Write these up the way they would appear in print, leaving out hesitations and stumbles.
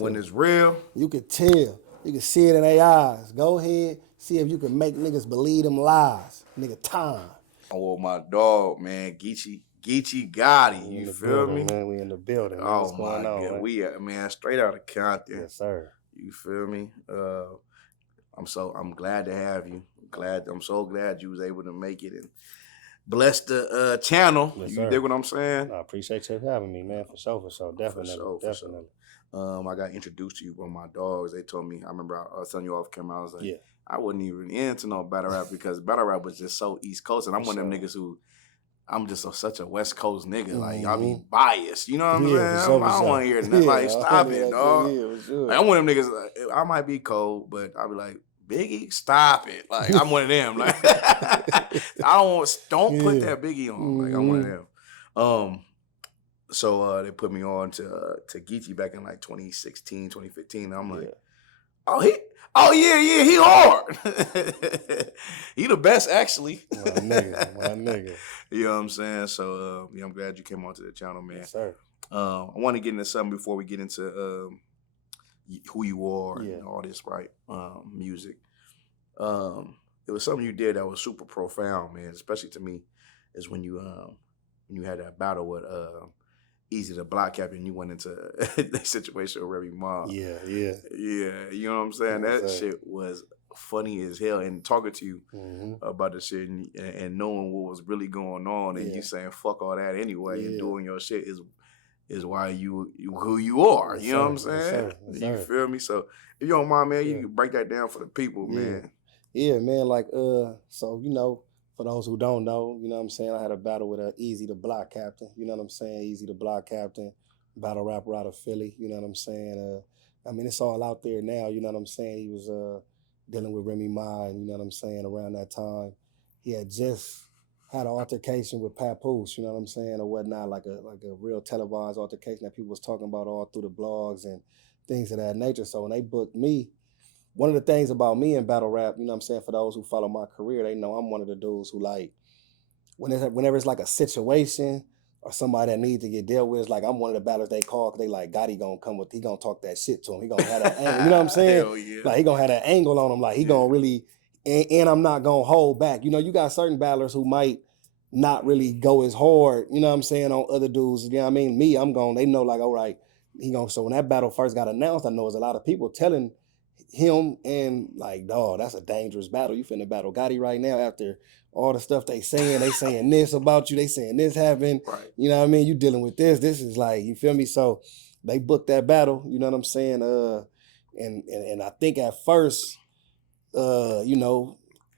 when it's real, you could tell. You can see it in their eyes. Go ahead, see if you can make niggas believe them lies. Nigga, time. oh my dog, man, Geechi Gotti, you feel me? Man. We in the building, man. Oh What's going my on, God, man? we man straight out of Compton. Yes, sir. You feel me? I'm glad to have you. I'm so glad you was able to make it and bless the channel. Yes, you sir. dig what I'm saying? I appreciate you having me, man. For sure. Definitely. For sure. I got introduced to you by my dogs. They told me, I remember I was telling you off camera, I was like, I wasn't even into no battle rap because battle rap was just so East Coast. And I'm one of them niggas who, I'm just such a West Coast nigga. Like, I'll be biased. You know what I'm saying? I don't want to hear nothing. Like, stop it, dog. Like, I'm one of them niggas, I might be cold, but I'll be like, Biggie, stop it. Like, I'm one of them. Like, don't put that Biggie on. Like, I'm one of them. So they put me on to Geechi back in like 2016, 2015. And I'm like, oh yeah, he hard. He the best, actually. My nigga. You know what I'm saying? So I'm glad you came onto the channel, man. Yes, sir. I want to get into something before we get into who you are and all this, right? Music. It was something you did that was super profound, man. Especially to me, is when you had that battle with Easy the Block Captain. You went into that situation with Remy Mob. Yeah. You know what I'm saying? That shit was funny as hell. And talking to you about the shit and knowing what was really going on, and you saying fuck all that anyway, and doing your shit is why you who you are. You know what I'm saying? You feel me? So if you don't mind, man, you can break that down for the people, man. Yeah, man. Like so for those who don't know, you know what I'm saying, I had a battle with Easy the Block Captain. You know what I'm saying? Easy the Block Captain, battle rapper out of Philly. You know what I'm saying? I mean, it's all out there now. You know what I'm saying? He was dealing with Remy Ma, and you know what I'm saying? Around that time, he had just had an altercation with Papoose. You know what I'm saying, or whatnot, like a real televised altercation that people was talking about all through the blogs and things of that nature. So when they booked me, one of the things about me in battle rap, you know what I'm saying, for those who follow my career, they know I'm one of the dudes who, like, whenever it's like a situation or somebody that needs to get dealt with, it's like I'm one of the battlers they call because they like, Gotti gonna come with, he gonna talk that shit to him. He gonna have that angle, you know what I'm saying? Hell yeah. Like, he gonna have that angle on him. Like, he gonna really, and I'm not gonna hold back. You know, you got certain battlers who might not really go as hard, you know what I'm saying, on other dudes. You know what I mean? Me, they know, like, all right, so when that battle first got announced, I know there's a lot of people telling him and like, dog, that's a dangerous battle. You finna battle Gotti right now after all the stuff they saying this about you, they saying this happened. Right. You know what I mean? You dealing with this is like, you feel me? So they booked that battle, you know what I'm saying? And I think at first, a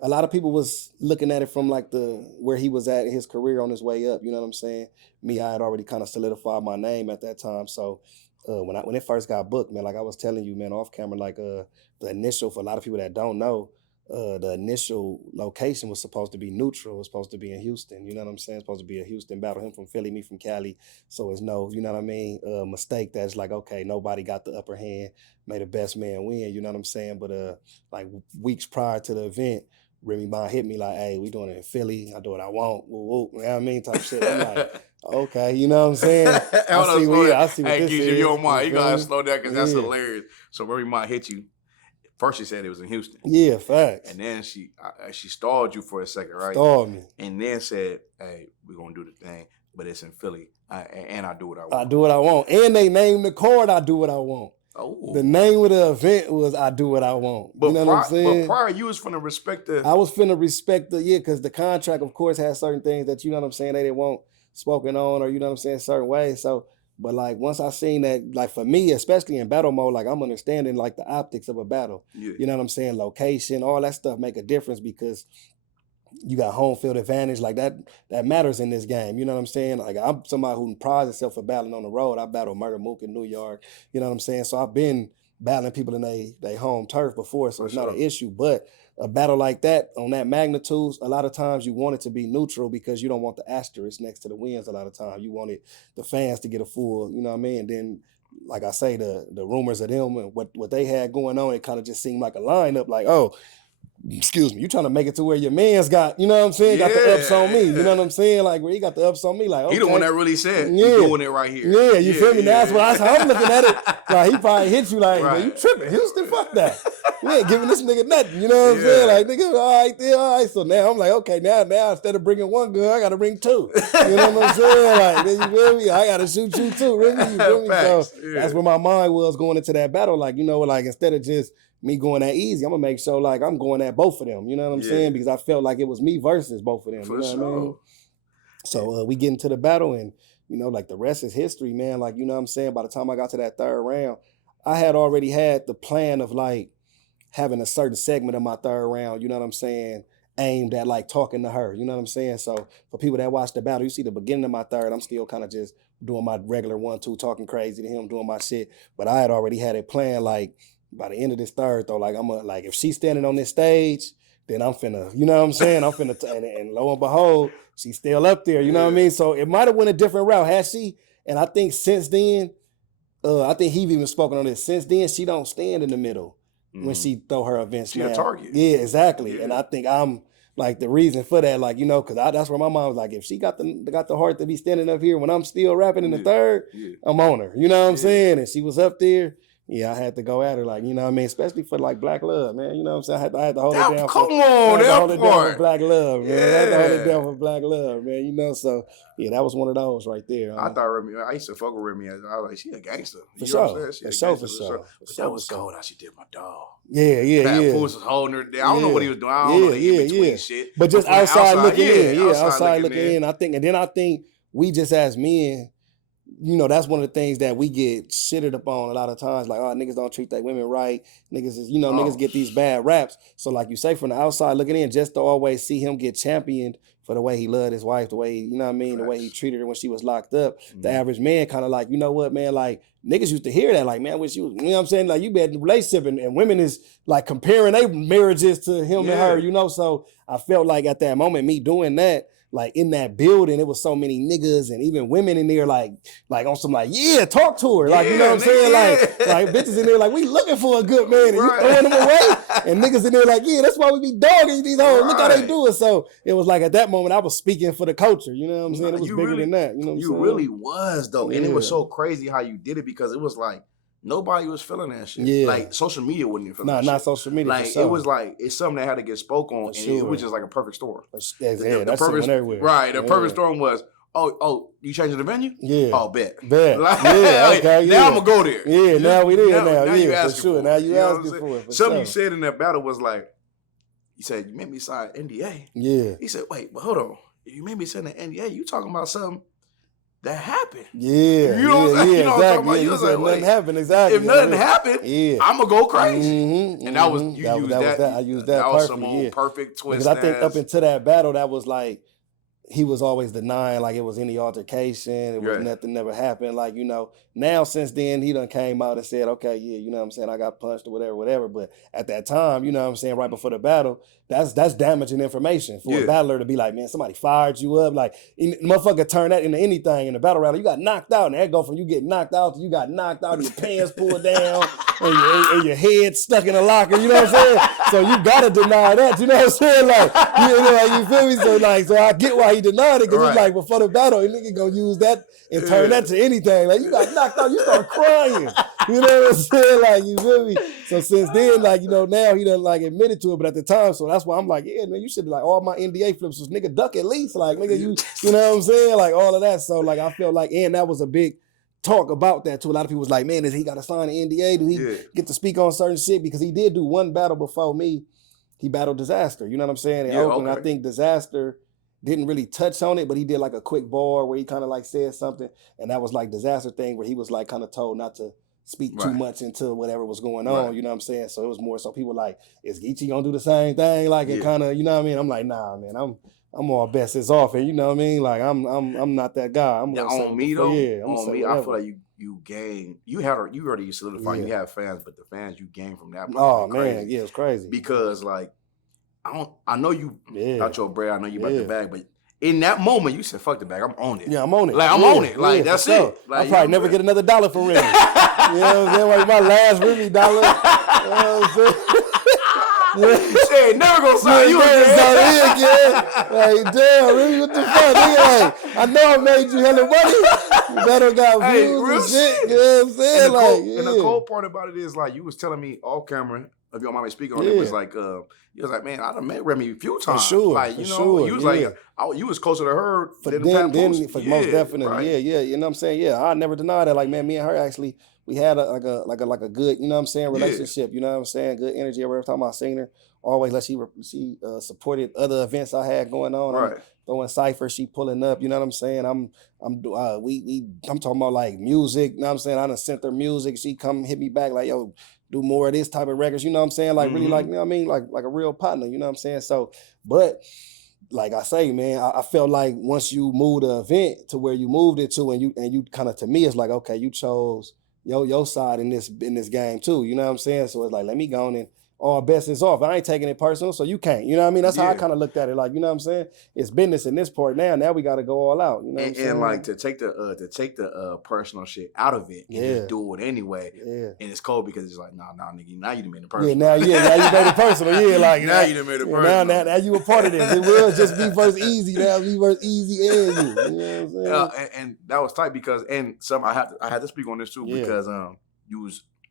lot of people was looking at it from like where he was at in his career on his way up, you know what I'm saying? Me, I had already kind of solidified my name at that time. So when it first got booked, man, like I was telling you, man, off camera, like the initial, for a lot of people that don't know, the initial location was supposed to be neutral. It was supposed to be in Houston. You know what I'm saying? It's supposed to be a Houston battle, him from Philly, me from Cali. So it's no, you know what I mean, mistake that's like, okay, nobody got the upper hand, may the best man win, you know what I'm saying? But like weeks prior to the event, Remy Ma hit me like, hey, we doing it in Philly. I do what I want. Woo, woo. You know what I mean? Type shit. I'm like, okay, you know what I'm saying? I see what hey, this Geechi, is. you don't mind. You gotta slow down because that's hilarious. So Remy Ma hit you. First she said it was in Houston. Yeah, facts. And then she stalled you for a second, right? Stalled me. And then said, hey, we're gonna do the thing, but it's in Philly. And I do what I want. I do what I want. And they named the card, I do what I want. Oh. The name of the event was I do what I want. But you know what I'm saying? But prior, you was finna respect I was finna respect because the contract, of course, has certain things that, you know what I'm saying, they didn't want spoken on, or, you know what I'm saying, certain ways. So, but like once I seen that, like for me, especially in battle mode, like I'm understanding like the optics of a battle. Yeah. You know what I'm saying? Location, all that stuff make a difference because you got home field advantage, like that matters in this game. You know what I'm saying? Like I'm somebody who prides himself for battling on the road. I battled Murder Mook in New York. You know what I'm saying? So I've been battling people in they home turf before, so it's not an issue. But a battle like that, on that magnitude, a lot of times you want it to be neutral because you don't want the asterisk next to the wins a lot of times. You wanted the fans to get a full, you know what I mean? And then, like I say, the rumors of them and what they had going on, it kind of just seemed like a lineup, like, oh, excuse me, you trying to make it to where your man's got, you know what I'm saying, got the ups on me, you know what I'm saying, like where he got the ups on me, like okay. He the one that really said, we doing it right here. Yeah, you feel me? Now that's how I'm looking at it. Like he probably hit you like, man, you tripping, Houston, fuck that. We ain't giving this nigga nothing, you know what I'm saying? Like nigga, all right. So now I'm like, okay, now instead of bringing one gun, I gotta bring two. You know what I'm saying? Like, then you feel me? I gotta shoot you too, really. You feel me? So that's where my mind was going into that battle. Like, you know, like instead of just me going that easy, I'm gonna make sure like I'm going at both of them. You know what I'm saying? Because I felt like it was me versus both of them. For you know sure. what I mean? So we get into the battle, and you know, like the rest is history, man. Like, you know what I'm saying? By the time I got to that third round, I had already had the plan of like having a certain segment of my third round, you know what I'm saying, aimed at like talking to her. You know what I'm saying? So for people that watch the battle, you see the beginning of my third, I'm still kind of just doing my regular 1-2, talking crazy to him, doing my shit. But I had already had it planned like, by the end of this third, though, like like if she's standing on this stage, then I'm finna, you know what I'm saying? I'm finna, and lo and behold, she's still up there, you know what I mean? So it might have went a different route, had she, and I think since then, I think he've even spoken on this. Since then, she don't stand in the middle when she throw her events. She a target. Yeah, exactly. Yeah. And I think I'm like the reason for that, like, you know, because that's where my mom was like, if she got the heart to be standing up here when I'm still rapping in the third, I'm on her. You know what I'm saying? And she was up there. Yeah, I had to go at her, like, you know what I mean? Especially for, like, Black Love, man. You know what I'm saying? I had to hold it down. Come on, that part. For Black Love, man. I had to hold it down for Black Love, man. You know, so, yeah, that was one of those right there. I thought Remy, I used to fuck with Remy. I was like, she a gangster. For sure. For sure. But that was cold how she did my dog. Yeah. Pap was holding her down. I don't know what he was doing. I don't know the in-between shit. But just outside looking in. Yeah, outside looking in. I think we just as men, you know, that's one of the things that we get shitted upon a lot of times. Like, oh, niggas don't treat their women right. Niggas is, you know, niggas get these bad raps. So like you say, from the outside looking in, just to always see him get championed for the way he loved his wife, the way, you know what I mean, the way he treated her when she was locked up. The average man kind of like, you know what, man, like, niggas used to hear that, like, man, wish you was, you know what I'm saying? Like, you been in a relationship and women is like comparing their marriages to him and her, you know? So I felt like at that moment, me doing that, like in that building, it was so many niggas and even women in there, like on some like, yeah, talk to her. Like, you know what I'm saying? Like bitches in there, like, we looking for a good man and you throwing them away. And niggas in there like, yeah, that's why we be dogging these hoes. Look how they do it. So it was like at that moment, I was speaking for the culture. You know what I'm saying? It was bigger than that. You know what I'm saying? You really was, though. And it was so crazy how you did it because it was like, nobody was feeling that shit. Yeah. Like, social media wasn't even feeling that shit. Not social media. Like, it was like, it's something that had to get spoke on, and it was just like a perfect storm. That's perfect everywhere. Right. The perfect storm was, oh, you changing the venue? Yeah. Oh, bet. Like, yeah, okay, now I'm going to go there. Yeah, now we there now. Now you asking for it. Now you asking for it. Something you said in that battle was like, you said, you made me sign NDA. Yeah. He said, wait, but hold on. You made me sign an NDA. You talking about something that happened. Yeah. You know what I'm saying? You know what I'm talking about? You was like, nothing happened, exactly. If nothing happened, I'm going to go crazy. And that was, I used that was some perfect twist. Because I think up into that battle, that was like, he was always denying like it was any altercation. It was nothing never happened. Like, you know, now since then, he done came out and said, okay, yeah, you know what I'm saying? I got punched or whatever. But at that time, you know what I'm saying? Right before the battle, that's damaging information for a battler to be like, man, somebody fired you up. Like, motherfucker turn that into anything in the battle round. You got knocked out, and that go from you getting knocked out to you got knocked out, your pants pulled down, and your head stuck in a locker. You know what I'm saying? So you gotta deny that. You know what I'm saying? Like, you feel me? So I get why he denied it, because it's like before the battle, a nigga gonna use that and turn that to anything. Like, you got knocked out, you start crying. You know what I'm saying? Like, you feel me? So since then, like, you know, now he done like admitted to it, but at the time, so that's why I'm like, yeah, man, you should like all my NDA flips was nigga duck at least. Like, nigga, you know what I'm saying? Like all of that. So like I feel like, and that was a big talk about that too. A lot of people was like, man, does he got to sign an NDA? Do he get to speak on certain shit? Because he did do one battle before me. He battled Disaster. You know what I'm saying? In Oakland, I think Disaster didn't really touch on it, but he did like a quick bar where he kind of like said something. And that was like Disaster thing where he was like kind of told not to speak too much into whatever was going on, you know what I'm saying? So it was more so people like, is Geechi gonna do the same thing? Like it kind of, you know what I mean? I'm like, nah, man, I'm all best is off, and you know what I mean? Like I'm not that guy. I'm on me though. Yeah, on me. I feel like you gained. You already solidified. You have fans, but the fans you gained from that. Oh man, yeah, it's crazy. Because like I know you got your bread. I know you about the bag, but in that moment, you said, fuck the bag. I'm on it. Yeah, I'm on it. Like, I'm on it. Like, that's it. Like, I'll probably never get another dollar from Remy. You know what I'm saying? Like, my last Remy dollar. You know what I'm saying? She ain't never gonna sign you again. Like, damn, really, what the fuck? Nigga, like, I know I made you hella money. You better got views and shit. You know what I'm saying? And the cold part about it is, like, you was telling me off camera, if you don't mind me speaking on it, was like, you was like, man, I done met Remy a few times. For sure. Like, you know, you was like, you was closer to her than Pap Post. For most definitely. Right. Yeah. You know what I'm saying? Yeah, I never deny that. Like, man, me and her actually, we had a good, you know what I'm saying, relationship. You know what I'm saying? Good energy. Every time I seen her, always like she supported other events I had going on. Right. I'm throwing ciphers, she pulling up. You know what I'm saying? I'm talking about like music. You know what I'm saying? I done sent her music. She come hit me back like, yo, do more of this type of records. You know what I'm saying? Like really, like, you know what I mean? Like a real partner. You know what I'm saying? So, but like I say, man, I felt like once you moved the event to where you moved it to, and you kind of, to me, it's like, okay, you chose your side in this game too. You know what I'm saying? So it's like, let me go on and all bets is off. I ain't taking it personal, so you can't. You know what I mean? That's how I kind of looked at it. Like, you know what I'm saying? It's business in this part now. Now we got to go all out. You know what I'm saying? And like to take the personal shit out of it and just do it anyway. Yeah. And it's cold because it's like, nah, nigga, now you done made it personal. Now you made it personal. Yeah, like now you done made it personal. Now you a part of this. It will just be versus easy. Now be versus easy and you. You know what I'm saying? And that was tight because I had to speak on this too because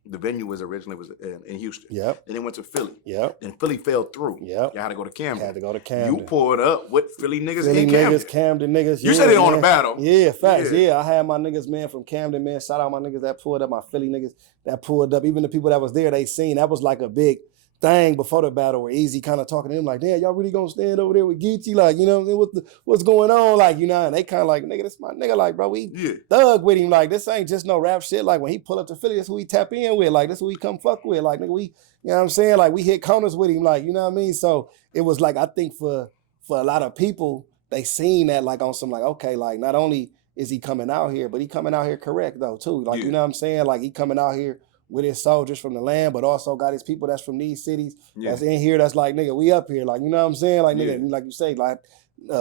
the venue was originally in Houston. Yep. Then it went to Philly. Yep. Then Philly fell through. Yep. Y'all had to go to Camden. Had to go to Camden. You pulled up with Philly niggas in Camden. Camden niggas. You said it on the battle. Yeah, facts. Yeah, I had my niggas, man, from Camden, man. Shout out my niggas that pulled up, my Philly niggas that pulled up. Even the people that was there, they seen. That was like a big thing before the battle where Easy kind of talking to him like, damn, y'all really gonna stand over there with Geechi? Like, you know what I mean? What's going on? Like, you know, and they kind of like, nigga, this my nigga. Like, bro, we thug with him. Like, this ain't just no rap shit. Like, when he pull up to Philly, that's who he tap in with. Like, that's who he come fuck with. Like, nigga, we, you know what I'm saying? Like, we hit corners with him. Like, you know what I mean? So it was like, I think for a lot of people, they seen that like on some like, okay, like not only is he coming out here, but he coming out here correct though too. Like, you know what I'm saying? Like, he coming out here with his soldiers from the land, but also got his people that's from these cities that's in here. That's like, nigga, we up here. Like, you know what I'm saying? Like, nigga, like you say, like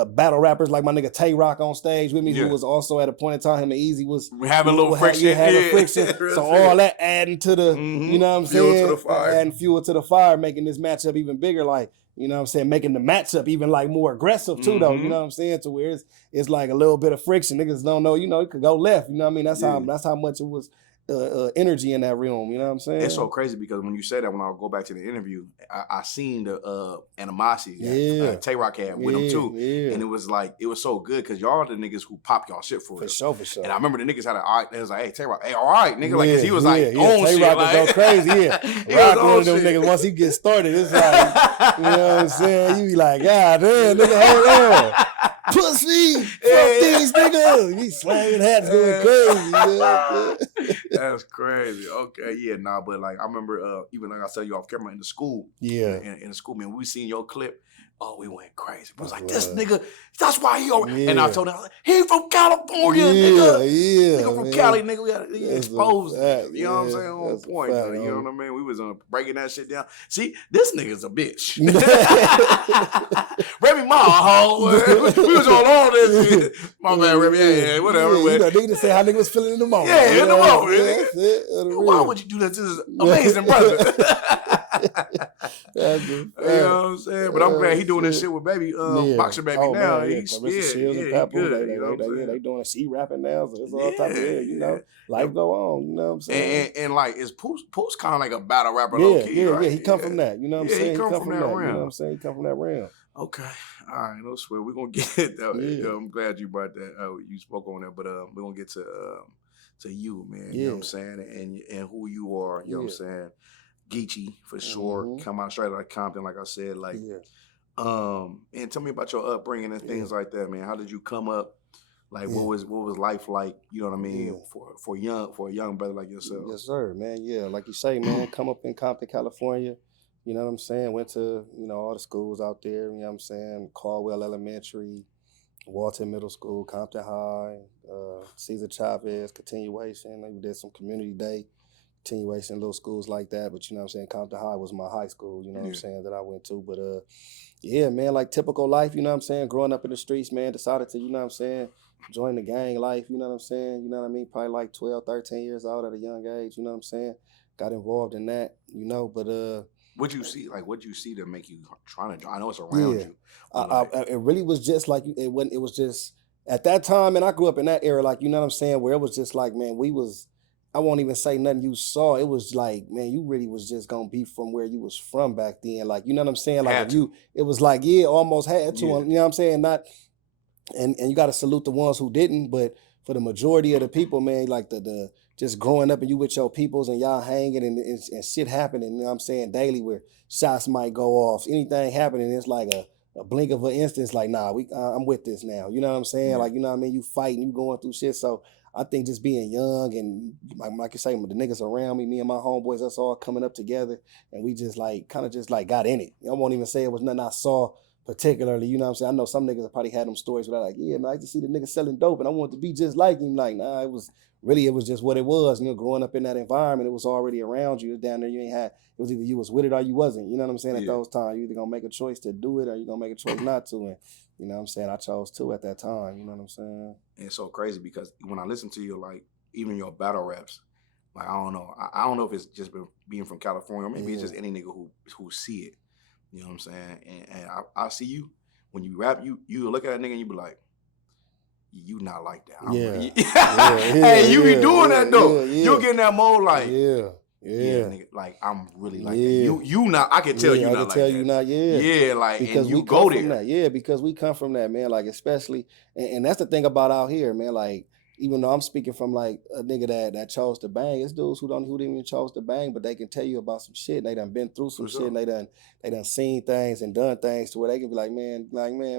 battle rappers like my nigga Tay Rock on stage with me, who was also at a point in time, him and Easy was having a little friction. Having friction. So all that adding to the, you know what I'm saying? Fuel to the fire. Adding fuel to the fire, making this matchup even bigger. Like, you know what I'm saying? Making the matchup even like more aggressive too, though. You know what I'm saying? To where it's like a little bit of friction. Niggas don't know, you know, it could go left. You know what I mean? That's how much it was. Energy in that realm, you know what I'm saying? It's so crazy because when you said that, when I go back to the interview, I seen the animosity that Tay Rock had with him too, and it was so good because y'all the niggas who pop y'all shit for sure. And I remember the niggas had an eye. They was like, "Hey, Tay Rock, hey, all right, nigga," like cause he was like, "On Tay shit, Rock like, go crazy, Rock one of them niggas. Once he gets started, it's like, you know what I'm saying? You be like, God damn, nigga, hold on. Pussy, fuck these niggas. He slamming hats going crazy. You know? That's crazy. Okay, but like I remember, even like I said, you off camera in the school. In the school, man, we seen your clip. Oh, we went crazy. I was like, this nigga, that's why he over. And I told him, he from California, nigga. Nigga from Cali, nigga. We got to expose him. You know what I'm saying? On point. You know what I mean? We was breaking that shit down. See, this nigga's a bitch. Remy, my hoe. We was all this shit. My man, Remy, whatever. You know, nigga just say how nigga was feeling in the moment. Yeah, in the moment. Why would you do that to this amazing brother? You know what I'm saying? But I'm glad he doing this shit with baby, boxer baby now. He's good. They doing she rapping now, so it's all type of you know. Life go on, you know what I'm saying? And like, is Poos kind of like a battle rapper low key, right? Yeah, he come from that, you know what I'm saying? He come from that realm. You know what I'm saying? He come from that realm. Okay. All right, no swear. We're gonna get that. I'm glad you brought that. You spoke on that, but we're gonna get to you, man. You know what I'm saying? And who you are, you know what I'm saying? Geechi for sure. Come out straight out of Compton, like I said. Like, and tell me about your upbringing and things like that, man. How did you come up? Like, what was life like? You know what I mean? For a young brother like yourself. Yes, sir, man. Yeah, like you say, man. Come up in Compton, California. You know what I'm saying? Went to all the schools out there. You know what I'm saying? Caldwell Elementary, Walton Middle School, Compton High, Cesar Chavez continuation. We did some community day. Continuation, little schools like that, but you know what I'm saying, Compton High was my high school, you know what I'm saying, that I went to. But man, like typical life, you know what I'm saying, growing up in the streets, man, decided to, you know what I'm saying, join the gang life, you know what I'm saying, you know what I mean, probably like 12, 13 years old at a young age, you know what I'm saying, got involved in that, you know, but What'd you see? Like, what'd you see to make you trying to? I know it's around you. It really was just like it was just at that time, and I grew up in that era, like, you know what I'm saying, where it was just like, man, I won't even say nothing you saw. It was like, man, you really was just gonna be from where you was from back then, like, you know what I'm saying, like it was like, yeah, almost had to, you know what I'm saying, not, and you got to salute the ones who didn't, but for the majority of the people, man, like the just growing up and you with your peoples and y'all hanging and shit happening, you know what I'm saying, daily, where shots might go off, anything happening, it's like a blink of an instant, like, nah, I'm with this now. You know what I'm saying? Like, you know what I mean? You fighting, you going through shit. So I think just being young and like you say, the niggas around me and my homeboys, us all coming up together, and we just like kind of just like got in it. I won't even say it was nothing I saw particularly, you know what I'm saying? I know some niggas have probably had them stories where they're like, yeah, man, I just see the nigga selling dope and I wanted to be just like him. Like, nah, it was just what it was. You know, growing up in that environment, it was already around you. It was down there, you ain't had, it was either you was with it or you wasn't. You know what I'm saying? At those times, you either gonna make a choice to do it or you gonna make a choice not to. And you know what I'm saying? I chose to at that time. You know what I'm saying? And it's so crazy because when I listen to you, like even your battle raps, like I don't know. I don't know if it's just been being from California or maybe it's just any nigga who see it. You know what I'm saying? And I see you when you rap, you look at a nigga and you be like, you not like that. Hey, you be doing that though. You get in that mode like, nigga, like I'm really like that. You not. I can tell you not like that. I can tell you not. Yeah, like because and you go there. From that. Yeah, because we come from that, man. Like especially, and that's the thing about out here, man. Like even though I'm speaking from like a nigga that chose to bang, it's dudes who didn't even chose to bang, but they can tell you about some shit. They done been through some shit. And they done seen things and done things to where they can be like, man,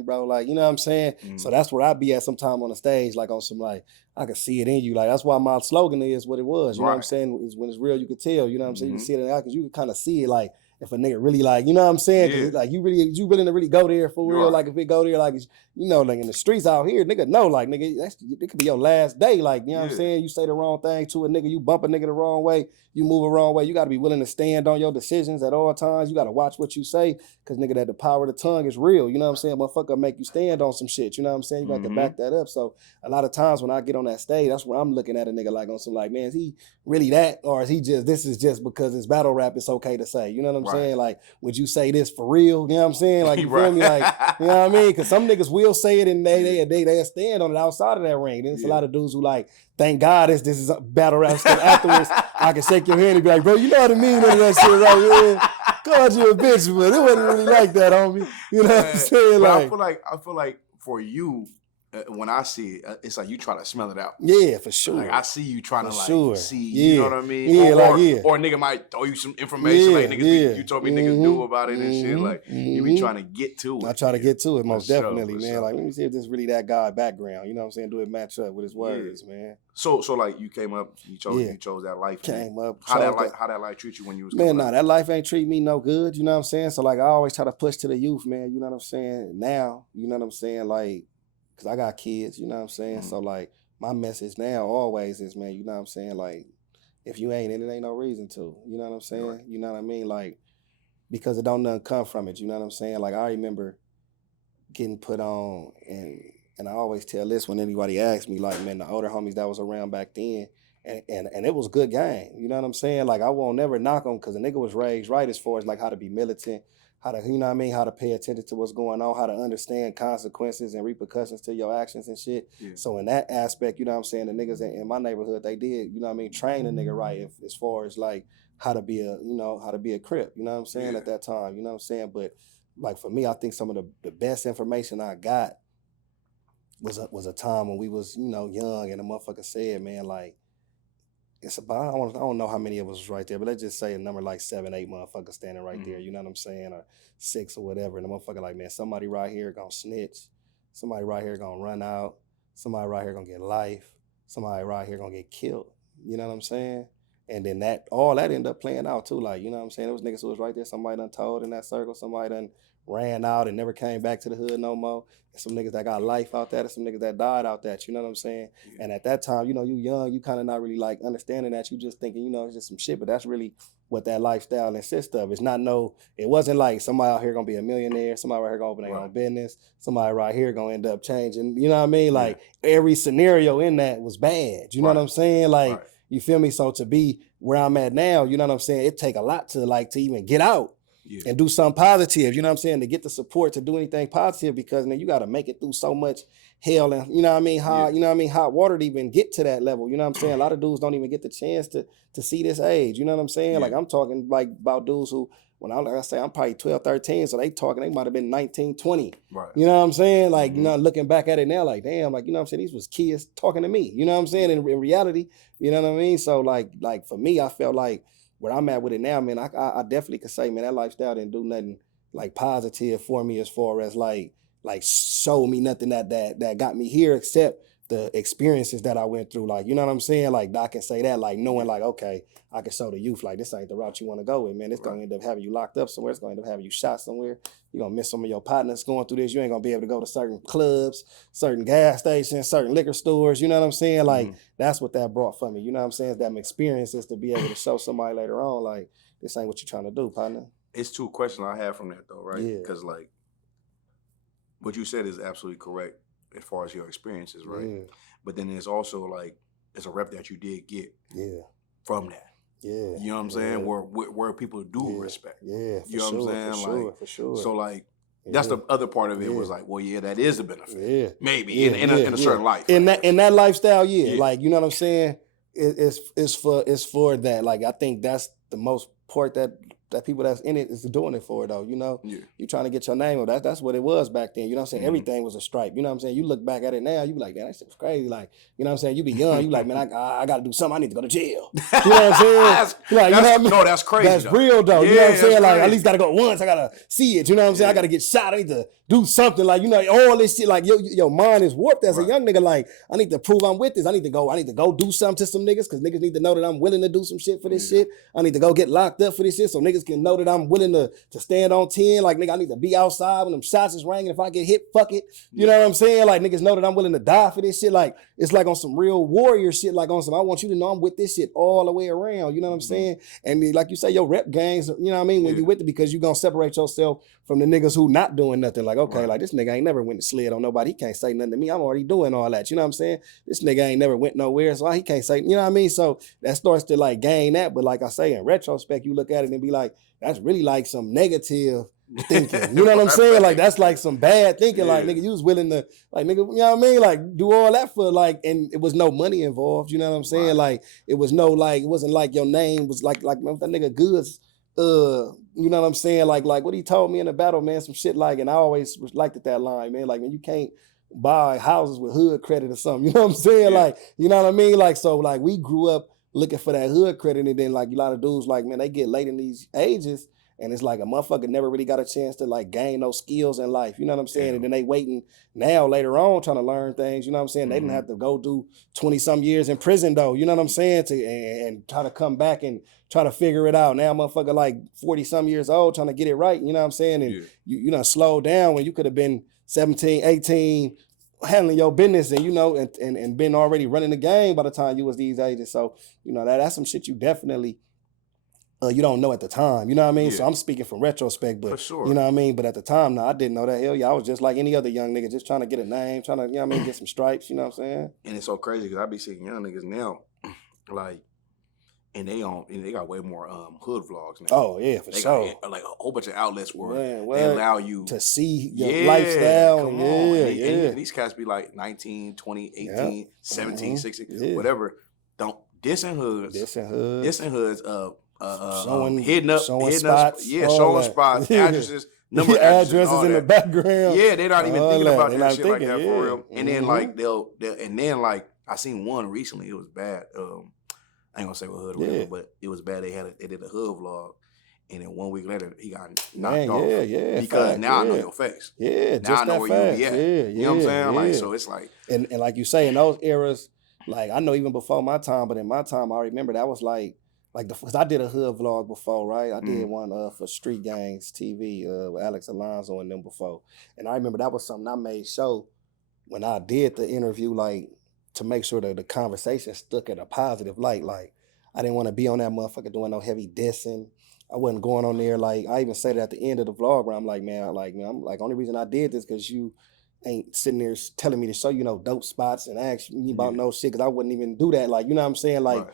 bro, like, you know what I'm saying? So that's where I be at sometime on the stage, like on some like, I can see it in you. Like that's why my slogan is what it was. You know what I'm saying? Is when it's real, you can tell. You know what I'm saying? You can see it in the eye because you can kind of see it like, if a nigga really like, you know what I'm saying? Cause like you willing to really go there for real. Like if it go there, like, you know, like in the streets out here, nigga know, like nigga, it could be your last day. Like, you know what I'm saying? You say the wrong thing to a nigga, you bump a nigga the wrong way, you move the wrong way. You got to be willing to stand on your decisions at all times. You got to watch what you say, cause nigga, that the power of the tongue is real. You know what I'm saying? Motherfucker make you stand on some shit. You know what I'm saying? You got to back that up. So a lot of times when I get on that stage, that's where I'm looking at a nigga like on some like, man, is he really that, or is he just this is just because it's battle rap? It's okay to say. You know what I'm saying? Like, would you say this for real? You know what I'm saying? Like, you feel me? Like, you know what I mean? Because some niggas will say it and they stand on it outside of that ring. There's a lot of dudes who like, thank God this is a battle rap stuff. Afterwards, I can shake your hand and be like, bro, you know what I mean? None of that shit, right? Yeah. Called you a bitch, but it wasn't really like that, homie. You know what I'm saying? Like, I feel like for you, when I see it, it's like you try to smell it out. Yeah, for sure. Like I see you trying to see, you know what I mean? Yeah, or a nigga might throw you some information like niggas you told me niggas knew about it and shit. Like you be trying to get to it. I try to get to it most definitely, man. Like let me see if this really that guy background. You know what I'm saying? Do it match up with his words, man. So like you came up, you chose that life. Came up. How that life treat you when you was man? Nah, that life ain't treat me no good. You know what I'm saying? So like I always try to push to the youth, man. You know what I'm saying? Now, you know what I'm saying? Like, cause I got kids, you know what I'm saying? So like my message now always is, man, you know what I'm saying? Like, if you ain't in it, ain't no reason to. You know what I'm saying? Right. You know what I mean? Like, because it don't nothing come from it. You know what I'm saying? Like I remember getting put on, and I always tell this when anybody asks me, like, man, the older homies that was around back then, and it was good game. You know what I'm saying? Like I won't never knock them because the nigga was raised right as far as like how to be militant, how to, you know what I mean, how to pay attention to what's going on, how to understand consequences and repercussions to your actions and shit. Yeah. So in that aspect, you know what I'm saying, the niggas in my neighborhood, they did, you know what I mean, train a nigga right as far as like how to be a Crip, you know what I'm saying, at that time, you know what I'm saying? But like for me, I think some of the best information I got was a time when we was, you know, young and the motherfucker said, man, like, it's about, I don't know how many of us was right there, but let's just say a number like 7, 8 motherfuckers standing right there, you know what I'm saying, or 6 or whatever, and the motherfucker like, man, somebody right here gonna snitch, somebody right here gonna run out, somebody right here gonna get life, somebody right here gonna get killed, you know what I'm saying? And then all that ended up playing out too, like, you know what I'm saying, there was niggas who was right there, somebody done told in that circle, somebody done ran out and never came back to the hood no more. And some niggas that got life out there, and some niggas that died out there, you know what I'm saying? Yeah. And at that time, you know, you young, you kind of not really like understanding that. You just thinking, you know, it's just some shit, but that's really what that lifestyle consists of. It's not it wasn't like somebody out here gonna be a millionaire, somebody right here gonna open their own business, somebody right here gonna end up changing, you know what I mean? Like every scenario in that was bad, you know what I'm saying? Like, you feel me? So to be where I'm at now, you know what I'm saying? It take a lot to even get out. and do something positive, you know what I'm saying, to get the support to do anything positive, because then you got to make it through so much hell and, you know what I mean, hot water to even get to that level, you know what I'm saying? A lot of dudes don't even get the chance to see this age, you know what I'm saying? Like, I'm talking like about dudes who, like I say, I'm probably 12, 13, so they might have been 19, 20. Right. You know what I'm saying? Like, you know, looking back at it now, like, damn, like, you know what I'm saying? These was kids talking to me, you know what I'm saying? In reality, you know what I mean? So, like for me, I felt like where I'm at with it now, man, I definitely could say, man, that lifestyle didn't do nothing, like, positive for me as far as, like show me nothing that got me here, except the experiences that I went through. Like, you know what I'm saying? Like, I can say that, like, knowing, like, okay, I can show the youth, like, this ain't the route you want to go with, man. It's going to end up having you locked up somewhere. It's going to end up having you shot somewhere. You're going to miss some of your partners going through this. You ain't going to be able to go to certain clubs, certain gas stations, certain liquor stores. You know what I'm saying? Like, that's what that brought for me. You know what I'm saying? It's them experiences to be able to show somebody later on, like, this ain't what you're trying to do, partner. It's two questions I have from that, though, right? Yeah. Because, like, what you said is absolutely correct as far as your experiences, right? Yeah. But then there's also, like, it's a rep that you did get from that. Yeah. You know what I'm saying? Where people do respect. Yeah. You know what I'm saying? For sure. So, like, that's the other part of it was like, well, that is a benefit. Yeah. Maybe in a certain life. In that lifestyle, like, you know what I'm saying? It's for that. Like, I think that's the most part that people that's in it is doing it for, though, you know? Yeah. You trying to get your name up. That's what it was back then. You know what I'm saying? Everything was a stripe. You know what I'm saying? You look back at it now, you be like, man, that shit was crazy. Like, you know what I'm saying? You be young, you like, man, I got to do something. I need to go to jail. You know what I'm saying? No, that's crazy. That's real, though. You know what I'm saying? Like, at least got to go once. I got to see it. You know what I'm saying? I got to get shot. I need to do something. Like, you know, all this shit, like, your mind is warped as a young nigga. Like, I need to prove I'm with this. I need to go do something to some niggas, because niggas need to know that I'm willing to do some shit for this shit. I need to go get locked up for this shit so niggas can know that I'm willing to stand on 10. Like, nigga, I need to be outside when them shots is ringing. If I get hit, fuck it. You know what I'm saying? Like, niggas know that I'm willing to die for this shit. Like, it's like on some real warrior shit, like on some, I want you to know I'm with this shit all the way around. You know what I'm saying? And like you say, your rep gangs, you know what I mean? When you with it, because you gonna separate yourself from the niggas who not doing nothing. Like, okay, like, this nigga ain't never went to slid on nobody. He can't say nothing to me. I'm already doing all that. You know what I'm saying? This nigga ain't never went nowhere, so he can't say, you know what I mean? So that starts to, like, gain that. But like I say, in retrospect, you look at it and be like, that's really like some negative thinking. You know what I'm saying? Like, that's like some bad thinking. Like, nigga, you was willing to, like, nigga, you know what I mean? Like, do all that for, like, and it was no money involved. You know what I'm saying? Right. Like, it was no, like, it wasn't like your name was like that nigga Goods. You know what I'm saying? Like what he told me in the battle, man, some shit like, and I always liked that line, man. Like, man, you can't buy houses with hood credit or something. You know what I'm saying? Like, you know what I mean? Like, so, like, we grew up looking for that hood credit, and then, like, a lot of dudes, like, man, they get late in these ages, and it's like a motherfucker never really got a chance to, like, gain those skills in life. You know what I'm saying? And then they waiting now later on trying to learn things. You know what I'm saying? They didn't have to go do 20-some years in prison, though. You know what I'm saying? And try to come back and try to figure it out. Now motherfucker like 40-some years old trying to get it right. You know what I'm saying? And you know, slow down when you could have been 17, 18, handling your business, and, you know, and been already running the game by the time you was these ages. So, you know, that's some shit you definitely you don't know at the time. You know what I mean? So I'm speaking from retrospect, but you know what I mean? But at the time, no, I didn't know that. Hell yeah, I was just like any other young nigga, just trying to get a name, trying to, you know what I mean, get some stripes, you know what I'm saying? And it's so crazy because I be seeing young niggas now, like, and they got way more hood vlogs now. Oh yeah, for sure. Got, like, a whole bunch of outlets where they allow you to see your lifestyle. And these cats be like 19, 20, 18, 17, 16, whatever. Dissing hoods hitting spots, showing spots, addresses, number addresses in the background. Yeah, they're not even thinking about that shit like that for real. And then like they'll like, I seen one recently. It was bad. I ain't gonna say what hood, whatever, but it was bad. They did a hood vlog, and then 1 week later he got knocked off. Because now I know your face. Yeah, now I know where you at. You know what I'm saying? Like, so it's like, and like you say, in those eras, like, I know even before my time, but in my time I remember that was like because I did a hood vlog before, right? I did one for Street Gangs TV with Alex Alonso and them before, and I remember that was something I made sure when I did the interview, like, to make sure that the conversation stuck in a positive light. Like, I didn't want to be on that motherfucker doing no heavy dissing. I wasn't going on there. Like, I even said it at the end of the vlog where I'm like, man, only reason I did this because you ain't sitting there telling me to show you no dope spots and ask me about no shit, because I wouldn't even do that. Like, you know what I'm saying? Like,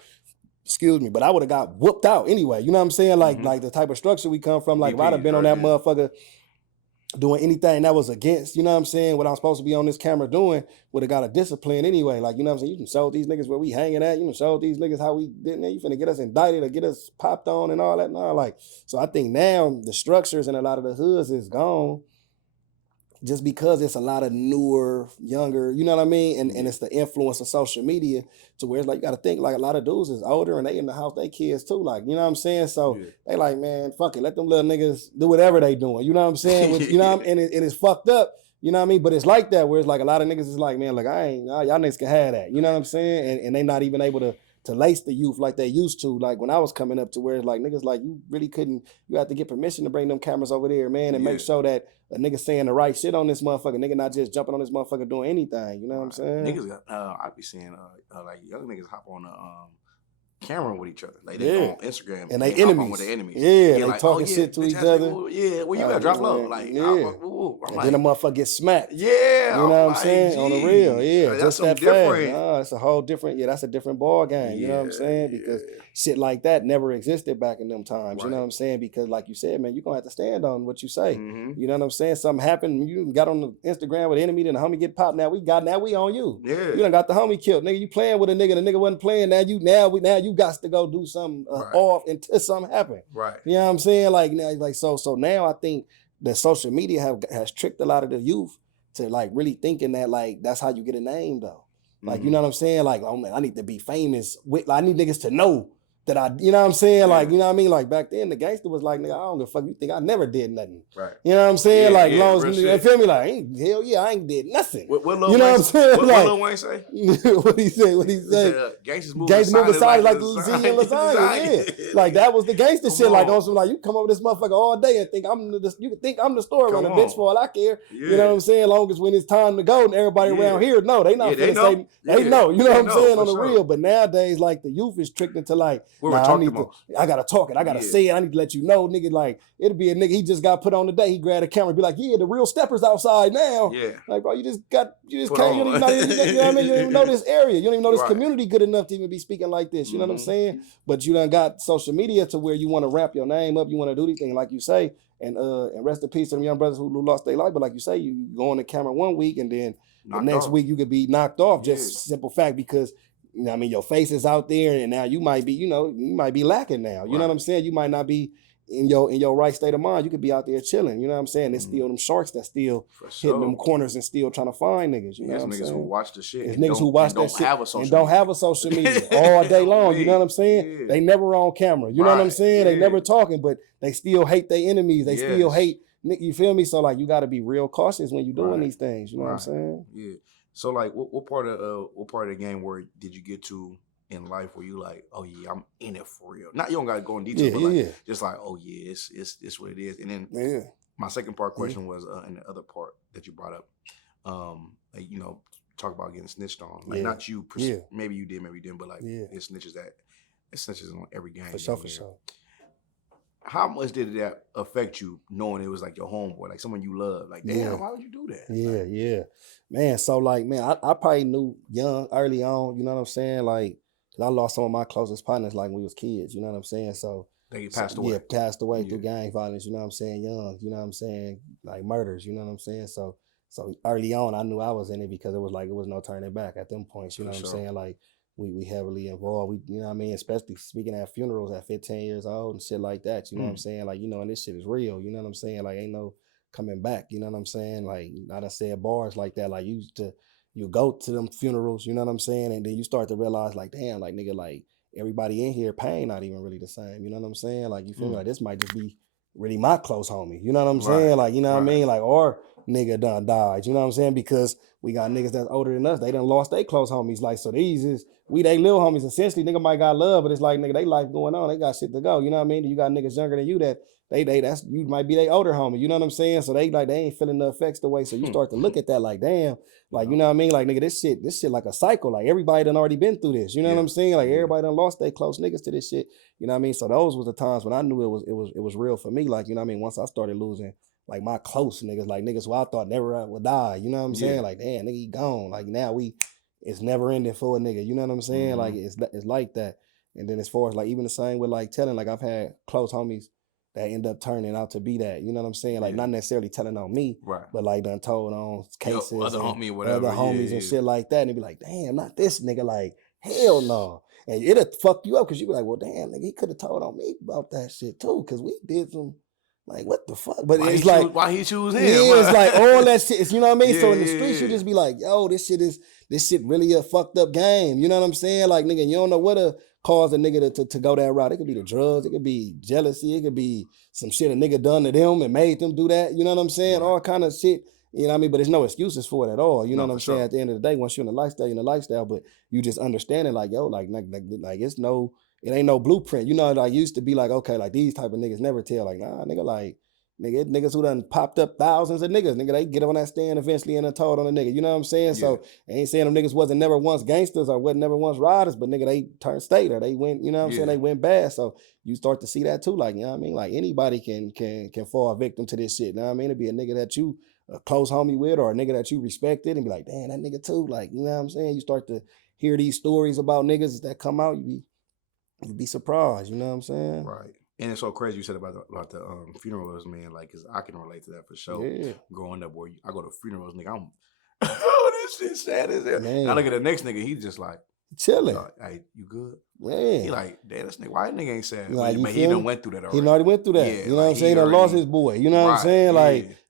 excuse me, but I would have got whooped out anyway. You know what I'm saying? Like the type of structure we come from, like if I'd have been on that motherfucker doing anything that was against, you know what I'm saying, what I'm supposed to be on this camera doing, would have got a discipline anyway. Like, you know what I'm saying? You can show these niggas where we hanging at, you can show these niggas how we didn't, you finna get us indicted or get us popped on and all that. No, like, so I think now the structures and a lot of the hoods is gone just because it's a lot of newer, younger, you know what I mean? And it's the influence of social media to where it's like, you got to think like a lot of dudes is older and they in the house, they kids too, like, you know what I'm saying? So they like, man, fuck it, let them little niggas do whatever they doing, you know what I'm saying? You know what I mean? And it's fucked up, you know what I mean? But it's like that where it's like a lot of niggas is like, man, like y'all niggas can have that, you know what I'm saying? And they not even able to lace the youth like they used to, like when I was coming up to where it's like niggas like you really couldn't, you have to get permission to bring them cameras over there, man, and make sure that a nigga saying the right shit on this motherfucker, nigga not just jumping on this motherfucker doing anything, you know what I'm saying? Niggas got, I be seeing like young niggas hop on the camera with each other, like they go on Instagram and they enemies with their enemies, they like, talking shit to each other. Well, you gotta drop low, like, I'm like, then the motherfucker get smacked. You know what I'm saying? Geez. On the real, that's just that different. fast. It's a whole different, that's a different ball game. You know what I'm saying? Because shit like that never existed back in them times. You know what I'm saying? Because like you said, man, you're gonna have to stand on what you say. You know what I'm saying? Something happened, you got on the Instagram with the enemy, then the homie get popped. Now we on you. You done got the homie killed. Nigga, you playing with a nigga, the nigga wasn't playing. Now you got to go do something off until something happen. You know what I'm saying? Like now, so now I think that social media has tricked a lot of the youth to like really thinking that like that's how you get a name though. Like you know what I'm saying? Like, oh man, I need to be famous. I need niggas to know that you know what I'm saying? Like, you know what I mean? Like back then the gangster was like, nigga, I don't give a fuck. You think I never did nothing. You know what I'm saying? Like, long as you feel me, like, hell yeah, I ain't did nothing. What you know what I'm saying? What Lil Wayne say? What he say? Gangsters moving aside like lasagna. Like that was the gangster shit. Like on some like you come over this motherfucker all day and think you can think I'm the store runner, bitch, for all I care. You know what I'm saying? Long as when it's time to go and everybody around here know, they not finna say they know. You know what I'm saying? On the real. But nowadays, like the youth is tricked into like, I gotta talk it. I gotta say it. I need to let you know, nigga. Like it'll be a nigga he just got put on today. He grabbed a camera, and be like, "Yeah, the real steppers outside now." Like, bro, you just came. You don't even know, you know what I mean? You don't even know this area. You don't even know this community good enough to even be speaking like this. You know what I'm saying? But you done got social media to where you want to wrap your name up. You want to do these things, like you say. And rest in peace to them young brothers who lost their life. But like you say, you go on the camera one week, and then the next week you could be knocked off. Just simple fact because. You know what I mean? Your face is out there and now you might be, lacking now. You know what I'm saying? You might not be in your right state of mind. You could be out there chilling. You know what I'm saying? There's still them sharks that still hitting them corners and still trying to find niggas. You know what I'm saying? Niggas who watch the shit. There's niggas who watch that shit and don't have a social media all day long. You know what I'm saying? They never on camera. You know what I'm saying? They never talking, but they still hate their enemies. They still hate, you feel me? So like you got to be real cautious when you're doing these things. You know what I'm saying? Yeah. So like, what part of the game where did you get to in life where you like, oh yeah, I'm in it for real? Not you don't gotta go in detail, but like, just like, oh yeah, it's what it is. And then my second part question was in the other part that you brought up, like, talk about getting snitched on, like not you, maybe you did, maybe you didn't, but like it's snitches on every game. For sure. How much did that affect you knowing it was like your homeboy, like someone you love? Like, damn, why would you do that? Man, so like, man, I probably knew early on, you know what I'm saying? Like, I lost some of my closest partners like when we was kids, you know what I'm saying? So they passed away. Yeah, passed away through gang violence, you know what I'm saying? Young, you know what I'm saying? Like murders, you know what I'm saying? So early on, I knew I was in it because it was like, it was no turning back at them points, you know what I'm saying? Like, we heavily involved. You know what I mean? Especially speaking at funerals at 15 years old and shit like that. You know what I'm saying? Like, and this shit is real. You know what I'm saying? Like, ain't no coming back. You know what I'm saying? Like, I done said bars like that. Like, you go to them funerals, you know what I'm saying? And then you start to realize, like, damn, like, nigga, like, everybody in here, pain not even really the same. You know what I'm saying? Like, you feel me? Like, this might just be really my close homie. You know what I'm saying? Like, you know what I mean? Like, or nigga done died. You know what I'm saying? Because we got niggas that's older than us. They done lost their close homies. Like, so these is, they little homies. Essentially, nigga might got love, but it's like, nigga, they life going on. They got shit to go. You know what I mean? You got niggas younger than you that you might be their older homie. You know what I'm saying? So they ain't feeling the effects the way. So you start to look at that like, damn, like, you know what I mean? Like, nigga, this shit like a cycle. Like, everybody done already been through this. You know what I'm saying? Like, everybody done lost their close niggas to this shit. You know what I mean? So those was the times when I knew it was real for me. Like, you know what I mean? Once I started losing like my close niggas, like niggas who I thought never would die. You know what I'm saying? Like, damn, nigga, he gone. Like, now it's never ending for a nigga. You know what I'm saying? Like, it's like that. And then as far as like even the same with like telling, like I've had close homies that end up turning out to be that. You know what I'm saying? Like not necessarily telling on me, but like done told on cases other and homie, whatever, other homies and shit like that. And they be like, damn, not this nigga. Like, hell no. And it'll fuck you up because you be like, well, damn, nigga, he could have told on me about that shit too. Cause we did some, like, what the fuck? But why it's like, why he choose him? Yeah, it's like all that shit. You know what I mean? So in the streets, you just be like, yo, this shit really a fucked up game. You know what I'm saying? Like, nigga, you don't know what to cause a nigga to go that route. It could be the drugs. It could be jealousy. It could be some shit a nigga done to them and made them do that. You know what I'm saying? All kind of shit. You know what I mean? But there's no excuses for it at all. You know what I'm saying? At the end of the day, once you're in the lifestyle, but you just understand it like, yo, like it's no, it ain't no blueprint. You know, like used to be like, okay, like these type of niggas never tell, like, nah, nigga, like, niggas who done popped up thousands of niggas, nigga, they get on that stand eventually and then told on a nigga. You know what I'm saying? So I ain't saying them niggas wasn't never once gangsters or wasn't never once riders, but nigga, they turned state or they went, you know what I'm saying? They went bad. So you start to see that too. Like, you know what I mean? Like anybody can fall victim to this shit. You know what I mean? It'd be a nigga that you a close homie with or a nigga that you respected and be like, damn, that nigga too. Like, you know what I'm saying? You start to hear these stories about niggas that come out, you be surprised. You know what I'm saying? Right. And it's so crazy you said about the funerals, man. Like, cause I can relate to that for sure. Yeah. Growing up, where I go to funerals, nigga, I'm oh, this shit sad as hell. I look at the next nigga, he's just like chilling. Hey, you good? Man. He like, damn, this nigga, why that nigga ain't sad? Like, but he done went through that already. He already went through that. Yeah, you know what I'm saying? He done lost his boy. You know what I'm saying?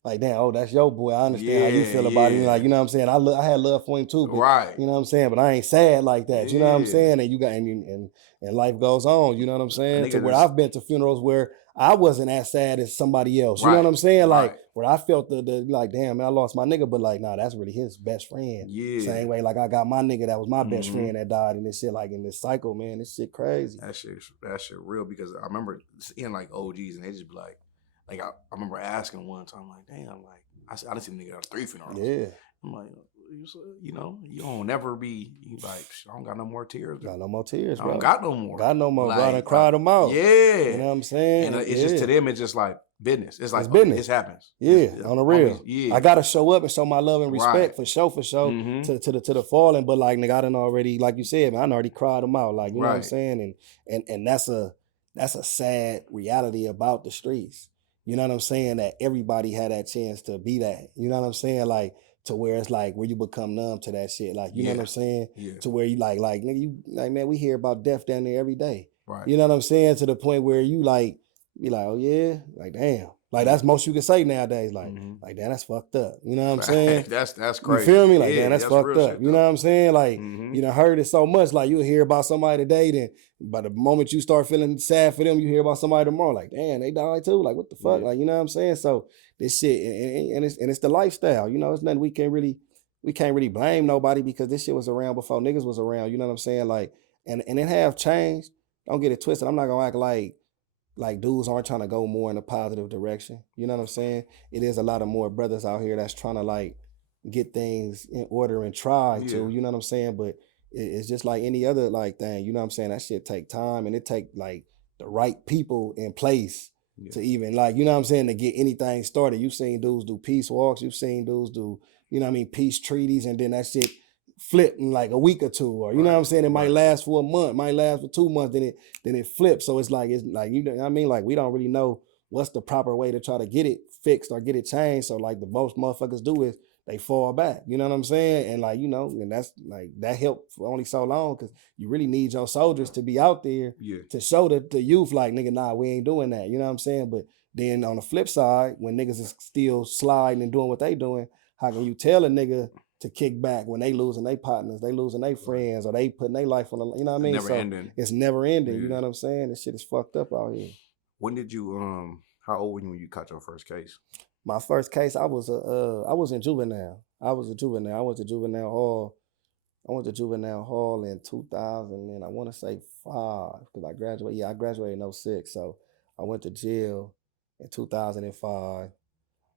Like, damn, oh, that's your boy. I understand how you feel about him. Like, you know what I'm saying? I had love for him too. But, you know what I'm saying? But I ain't sad like that. You know what I'm saying? And you got and life goes on. You know what I'm saying? To where I've been to funerals where I wasn't as sad as somebody else. You know what I'm saying? Like, where I felt the like, damn, man, I lost my nigga, but like, nah, that's really his best friend. Yeah. Same way, like I got my nigga that was my best friend that died in this shit, like in this cycle, man. This shit crazy. That shit real because I remember seeing like OGs and they just be like I remember asking one time, like, damn, like I done seen a nigga at 3 funerals. Yeah. I'm like, you know, you don't never be, you like, I don't got no more tears. Got no more tears, bro. I don't got no more. Got no more, like, bro. I done cried them out. Yeah. You know what I'm saying? And it's just, to them, it's just like business. It's like, it's business. It happens. Yeah, on the real. I got to show up and show my love and respect for sure, to the fallen. But like, nigga, I done already, like you said, man, I done already cried them out. Like, you know what I'm saying? And that's a sad reality about the streets. You know what I'm saying? That everybody had that chance to be that. You know what I'm saying? Like, to where it's like where you become numb to that shit. Like, you know what I'm saying? Yeah. To where you like, nigga, you like, man, we hear about death down there every day. Right. You know what I'm saying? To the point where you like, be like, oh yeah, like damn. Like that's most you can say nowadays. Like, like damn, that's fucked up. You know what I'm saying? that's crazy. You feel me? Like, damn, that's fucked up. You know what I'm saying? Like, you done heard it so much. Like you'll hear about somebody today, then by the moment you start feeling sad for them, you hear about somebody tomorrow. Like, damn, they died too. Like, what the fuck? Like, you know what I'm saying? So this shit, and it's the lifestyle. You know, it's nothing we can't really blame nobody because this shit was around before niggas was around. You know what I'm saying? Like, and it have changed. Don't get it twisted. I'm not gonna act like dudes aren't trying to go more in a positive direction. You know what I'm saying? It is a lot of more brothers out here that's trying to like get things in order and try to, you know what I'm saying? But it's just like any other like thing, you know what I'm saying? That shit take time and it take like the right people in place to even like, you know what I'm saying, to get anything started. You've seen dudes do peace walks, you've seen dudes do, you know what I mean, peace treaties, and then that shit flip in like a week or two, or you know what I'm saying, it might last for a month, might last for 2 months, then it flips. So it's like you know what I mean, like we don't really know what's the proper way to try to get it fixed or get it changed. So like the most motherfuckers do is they fall back, you know what I'm saying? And like, you know, and that's like that helped for only so long because you really need your soldiers to be out there to show the youth like, nigga, nah, we ain't doing that, you know what I'm saying? But then on the flip side, when niggas is still sliding and doing what they doing, how can you tell a nigga to kick back when they losing their partners, they losing their friends, or they putting their life on the, you know what I mean? Never ending. It's never ending, you know what I'm saying? This shit is fucked up out here. When did you, how old were you when you caught your first case? My first case, I was in juvenile. I went to juvenile hall. I went to juvenile hall in 2000 and I want to say 5 because I graduated. Yeah, I graduated in 06. So I went to jail in 2005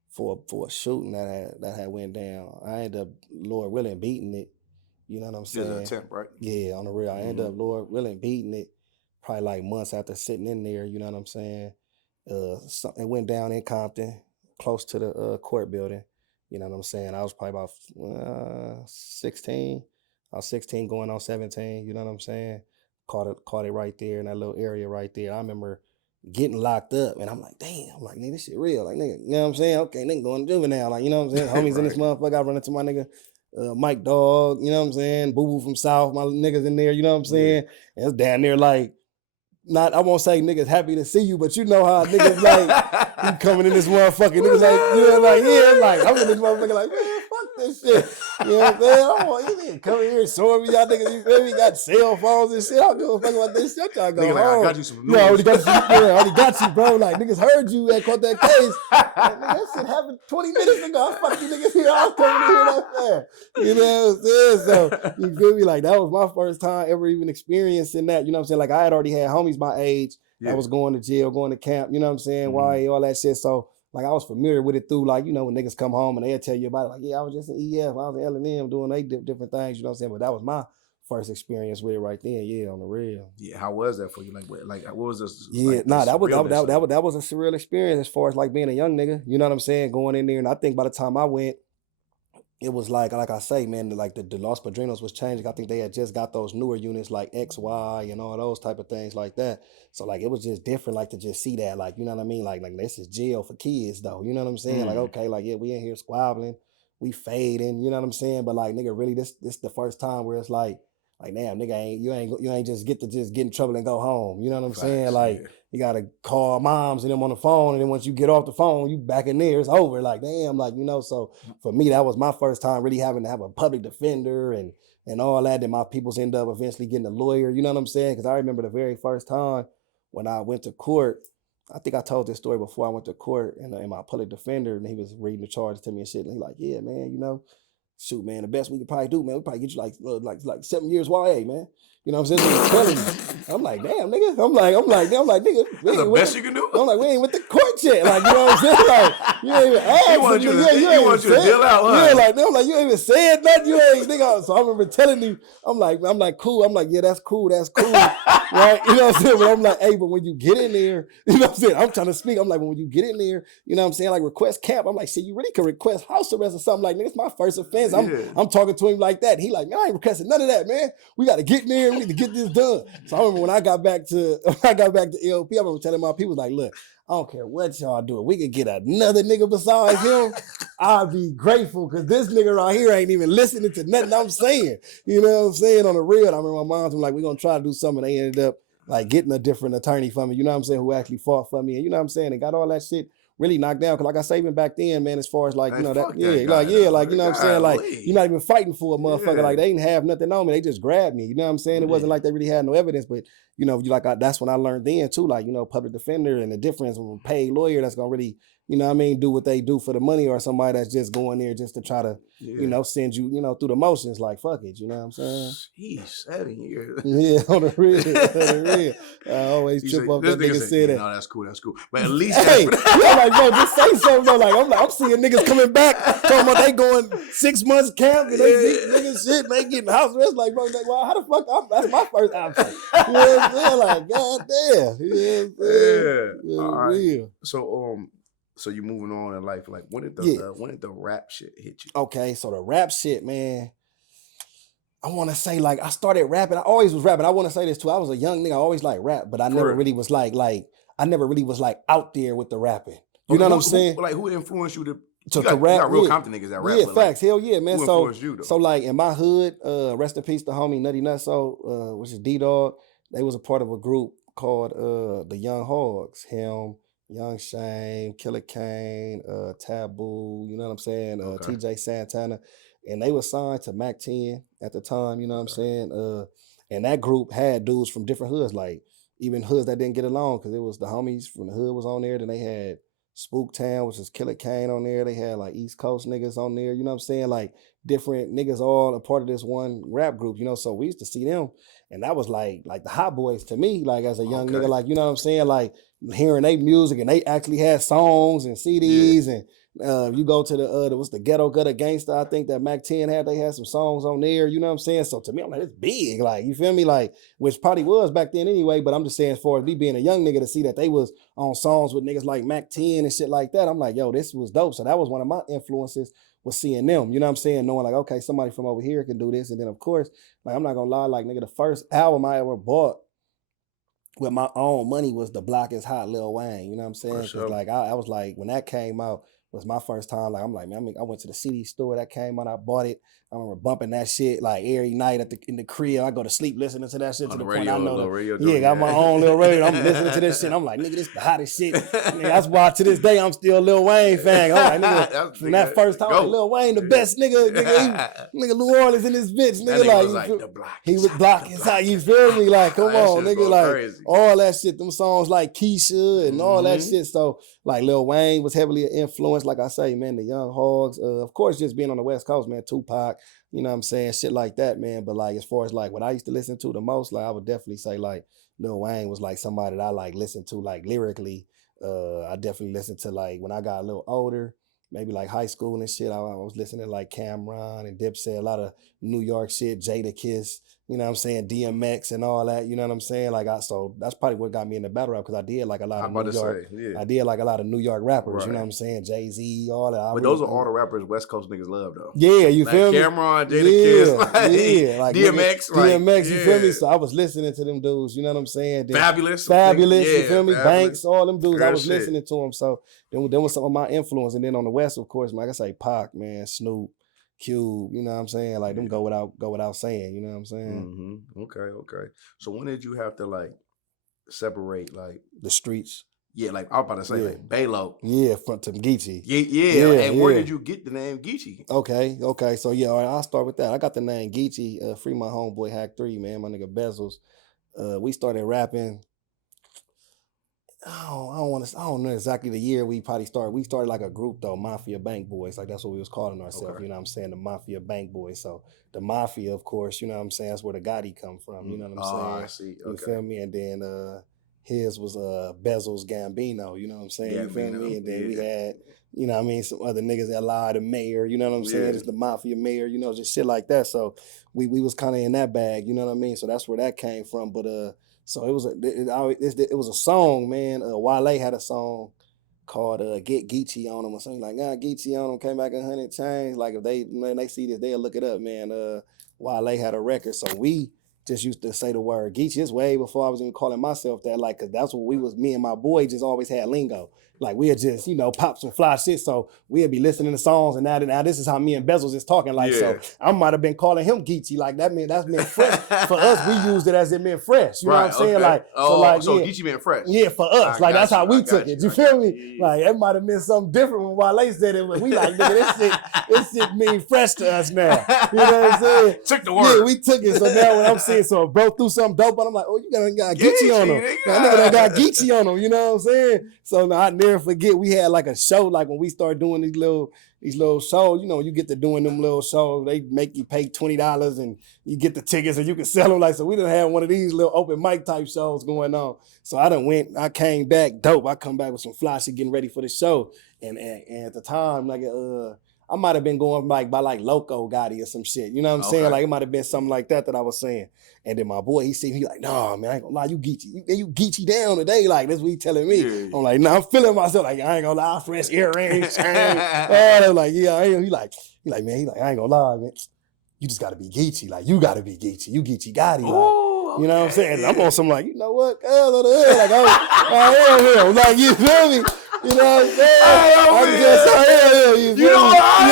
for a shooting that had went down. I ended up, Lord willing, beating it. You know what I'm saying? It was an attempt, right? Yeah, on the real. I ended up, Lord willing, beating it probably like months after sitting in there. You know what I'm saying? It went down in Compton, close to the court building. You know what I'm saying? I was probably about 16. I was 16 going on 17. You know what I'm saying? caught it right there in that little area right there. I remember getting locked up, and I'm like, damn, I'm like, nigga, this shit real. Like, nigga, you know what I'm saying? Okay, nigga going to juvenile. Like, you know what I'm saying? Homies in this motherfucker. I run into my nigga Mike Dog, you know what I'm saying? Boo Boo from South, my niggas in there, you know what I'm saying? And it's down there like, not, I won't say niggas happy to see you, but you know how niggas like, you coming in this motherfucker, niggas like, yeah, like, yeah, like, I'm in this motherfucker like, man, fuck this shit. You know what I'm saying? I don't want you niggas come in here and show me y'all niggas, you feel me? Got cell phones and shit. I don't give a fuck about this shit. Y'all go home. Like, I got you some news. Yeah, I already got you, bro. Like, niggas heard you and caught that case. Like, nigga, that shit happened 20 minutes ago. I fuck you niggas here. I was coming in here that fast. You know what I'm saying? So, you feel me? Like, that was my first time ever even experiencing that. You know what I'm saying? Like, I had already had homies my age. I was going to jail, going to camp, you know what I'm saying? YA, all that shit. So, like, I was familiar with it through, like, you know, when niggas come home and they'll tell you about it. Like, yeah, I was just in EF. I was in L&M doing different things, you know what I'm saying? But that was my first experience with it right then, yeah, on the real. Yeah, how was that for you? Like, what was this? Yeah, like, that was a surreal experience as far as, like, being a young nigga, you know what I'm saying? Going in there, and I think by the time I went, it was like I say, man, like the Los Padrinos was changing. I think they had just got those newer units like XY and all those type of things like that. So like it was just different, like to just see that, like, you know what I mean? Like this is jail for kids though. You know what I'm saying? Like, okay, like, yeah, we in here squabbling, we fading, you know what I'm saying? But like, nigga, really this the first time where it's like damn, nigga, you ain't just get in trouble and go home. You know what I'm saying? Like, you gotta call moms and them on the phone, and then once you get off the phone, you back in there, it's over. Like, damn, like, you know, so for me, that was my first time really having to have a public defender and all that. Then my peoples end up eventually getting a lawyer, you know what I'm saying? Because I remember the very first time when I went to court, I think I told this story before I went to court, and my public defender, and he was reading the charges to me and shit, and he like, yeah, man, you know, shoot, man, the best we could probably do, man, we probably get you like 7 years YA, man. You know what I'm saying? So telling me. I'm like, damn, nigga. I'm like, nigga. That's the best you can do? I'm like, we ain't with the court yet. Like, you know what I'm saying? Like, you ain't even asked. He want you to deal out, huh? Yeah, like, I'm like, you ain't even said nothing. You ain't, nigga. So I remember telling you, I'm like, cool. I'm like, yeah, that's cool. Right? You know what I'm saying? But I'm like, hey, but when you get in there, you know what I'm saying? I'm trying to speak. I'm like, when you get in there, you know what I'm saying? Like, request camp. I'm like, shit, you really can request house arrest or something. Like, nigga, it's my first offense. I'm talking to him like that. He like, man, I ain't requesting none of that, man. We got to get in there. We need to get this done. So I remember when I got back to LP, I remember telling my people, like, look, I don't care what y'all do. If we could get another nigga besides him, I'd be grateful, because this nigga right here ain't even listening to nothing I'm saying. You know what I'm saying? On the real, I remember my mom was like, we're going to try to do something. They ended up like getting a different attorney for me, you know what I'm saying, who actually fought for me. And you know what I'm saying? And got all that shit really knocked down. Cause like I say, even back then, man, as far as like, you know, that, you know what I'm saying? Like, you're not even fighting for a motherfucker. Yeah. Like, they didn't have nothing on me. They just grabbed me. You know what I'm saying? It wasn't like they really had no evidence, but you know, that's when I learned then too, like, you know, public defender and the difference from a paid lawyer that's gonna really, you know what I mean, do what they do for the money, or somebody that's just going there just to try to, you know, send you, you know, through the motions. Like, fuck it, you know what I'm saying? Jeez, 7 years. Yeah, on the real. I always trip off that nigga say that. No, that's cool. But at least hey, I'm like, bro, just say something though. Like, I'm seeing niggas coming back, talking about they going 6 months camp and they beat niggas shit, and they getting house arrest. Like, bro, like, well, how the fuck? That's my first option. You know what I'm saying? Like, goddamn. You know what I'm saying? Yeah. All right. Real. So you moving on in life, like when did the rap shit hit you? Okay, so the rap shit, man, I want to say, like, I started rapping. I always was rapping. I want to say this too. I was a young nigga. I always like rap, but I never really was like out there with the rapping. You know what I'm saying? Who influenced you to rap? You got real Compton niggas that rap. Yeah, facts. Hell yeah, man. Who influenced you, though? So like in my hood, rest in peace to homie Nutty Nutso, which is D-Dog. They was a part of a group called the Young Hogs. Him, Young Shame, Killer Kane, Taboo, you know what I'm saying? TJ Santana. And they were signed to Mac 10 at the time, you know what I'm saying? And that group had dudes from different hoods, like even hoods that didn't get along, because it was the homies from the hood was on there. Then they had Spooktown, which is Killer Kane on there. They had like East Coast niggas on there, you know what I'm saying? Like different niggas all a part of this one rap group, you know? So we used to see them, and that was like the hot boys to me, like as a young nigga, like, you know what I'm saying? Like hearing their music, and they actually had songs and CDs, and You go to what's the Ghetto Gutter Gangsta, I think that Mac 10 had, they had some songs on there, you know what I'm saying? So to me, I'm like, it's big, like, you feel me? Like, which probably was back then anyway, but I'm just saying as far as me being a young nigga to see that they was on songs with niggas like Mac 10 and shit like that, I'm like, yo, this was dope. So that was one of my influences, was seeing them, you know what I'm saying? Knowing like, okay, somebody from over here can do this. And then of course, like, I'm not gonna lie, like, nigga, the first album I ever bought with my own money was The Block Is Hot, Lil Wayne, you know what I'm saying? Because sure. like, I was like, when that came out, was my first time. Like, I'm like, man, I went to the CD store, that came out, I bought it. I remember bumping that shit like every night in the crib. I go to sleep listening to that shit to the point I know got my own little radio. I'm listening to this shit. I'm like, nigga, this the hottest shit. Nigga, that's why to this day I'm still a Lil Wayne fan. I'm like, nigga, from that first time, like, Lil Wayne the best nigga. Nigga, New Orleans in this bitch. Nigga, like, was like the block. He was Block Is Hot. You feel me? Like, come on, nigga, like crazy. All that shit. Them songs like Keisha and all that shit. So like Lil Wayne was heavily influenced. Like I say, man, the Young Hogs. Of course, just being on the West Coast, man, Tupac. You know what I'm saying? Shit like that, man. But like, as far as like what I used to listen to the most, like I would definitely say like Lil Wayne was like somebody that I like listened to like lyrically. I definitely listened to like when I got a little older, maybe like high school and shit. I was listening to like Cameron and Dipset, a lot of New York shit, Jada Kiss, you know what I'm saying, DMX and all that, you know what I'm saying? Like so that's probably what got me in the battle rap, because I did like a lot of New York. I did like a lot of New York rappers, you know what I'm saying? Jay-Z, all that. But those are all the rappers West Coast niggas love though. Yeah, you like feel me? Cameron, Jada Kiss, like DMX, DMX, you feel me? So I was listening to them dudes, you know what I'm saying? Then Fabulous, you feel me? Fabulous. Banks, all them dudes, I was listening to them. So then was some of my influence. And then on the West, of course, like I say, Pac, man, Snoop, Cube, you know what I'm saying? Like them go without saying, you know what I'm saying? Mm-hmm. Okay. So when did you have to like separate like the streets? Yeah, like I was about to say like Balo. Yeah, from Geechi. Yeah. And where did you get the name Geechi? Okay. So yeah, all right, I'll start with that. I got the name Geechi, free my homeboy Hack 3, man, my nigga Bezos. We started rapping. I don't know exactly the year we probably started. We started like a group though, Mafia Bank Boys. Like that's what we was calling ourselves, you know what I'm saying? The Mafia Bank Boys. So the Mafia, of course, you know what I'm saying? That's where the Gotti come from, you know what I'm saying? I see. You feel me? And then his was Bezos Gambino, you know what I'm saying? You feel me? And then we had, you know what I mean, some other niggas that lied, the mayor, you know what I'm saying? Just the Mafia mayor, you know, just shit like that. So we was kind of in that bag, you know what I mean? So that's where that came from. But so it was a song, man. Wale had a song called "Get Geechi on Him" or something like that. Geechi on Him came back 100 chains. Like if they see this, they'll look it up, man. Wale had a record, so we just used to say the word Geechi. It's way before I was even calling myself that, like, cause that's what we was. Me and my boy just always had lingo. Like we'd just, pop some fly shit. So we'd be listening to songs, and now this is how me and Bezos is talking. Like, so I might have been calling him Geechi. Like that's meant fresh. For us, we used it as it meant fresh. You know what I'm saying? Like, so Geechi meant fresh. Yeah, for us. Like that's how we took it. You feel me? Yeah. Like it might have meant something different when Wale said it, but we like, nigga, this shit mean fresh to us now. You know what I'm saying? Took the word. Yeah, we took it. So now when I'm saying, so bro through something dope, but I'm like, oh, you got Geechi on him. That nigga that got Geechi on him. You know what I'm saying? So now I never forget, we had like a show, like when we started doing these little shows, you get to doing them little shows, they make you pay $20 and you get the tickets and you can sell them. Like, so we done had one of these little open mic type shows going on. So I came back dope. I come back with some fly shit getting ready for the show. And at the time, like, I might have been going by Loco Gotti or some shit. You know what I'm saying? Like it might have been something like that I was saying. And then my boy, he like, nah, man, I ain't gonna lie, you Geechi down today. Like, that's what he telling me. Yeah. I'm like, nah, I'm feeling myself. Like, I ain't gonna lie, fresh earrings, chain. Oh, like, yeah, I am. He like, man, I ain't gonna lie, man. You just gotta be Geechi. Like, you gotta be Geechi. You Geechi Gotti. Like, you know what I'm saying? And I'm on some like, you know what? Like, I am him. Like, you feel me? You know what I'm saying? I am. You know what I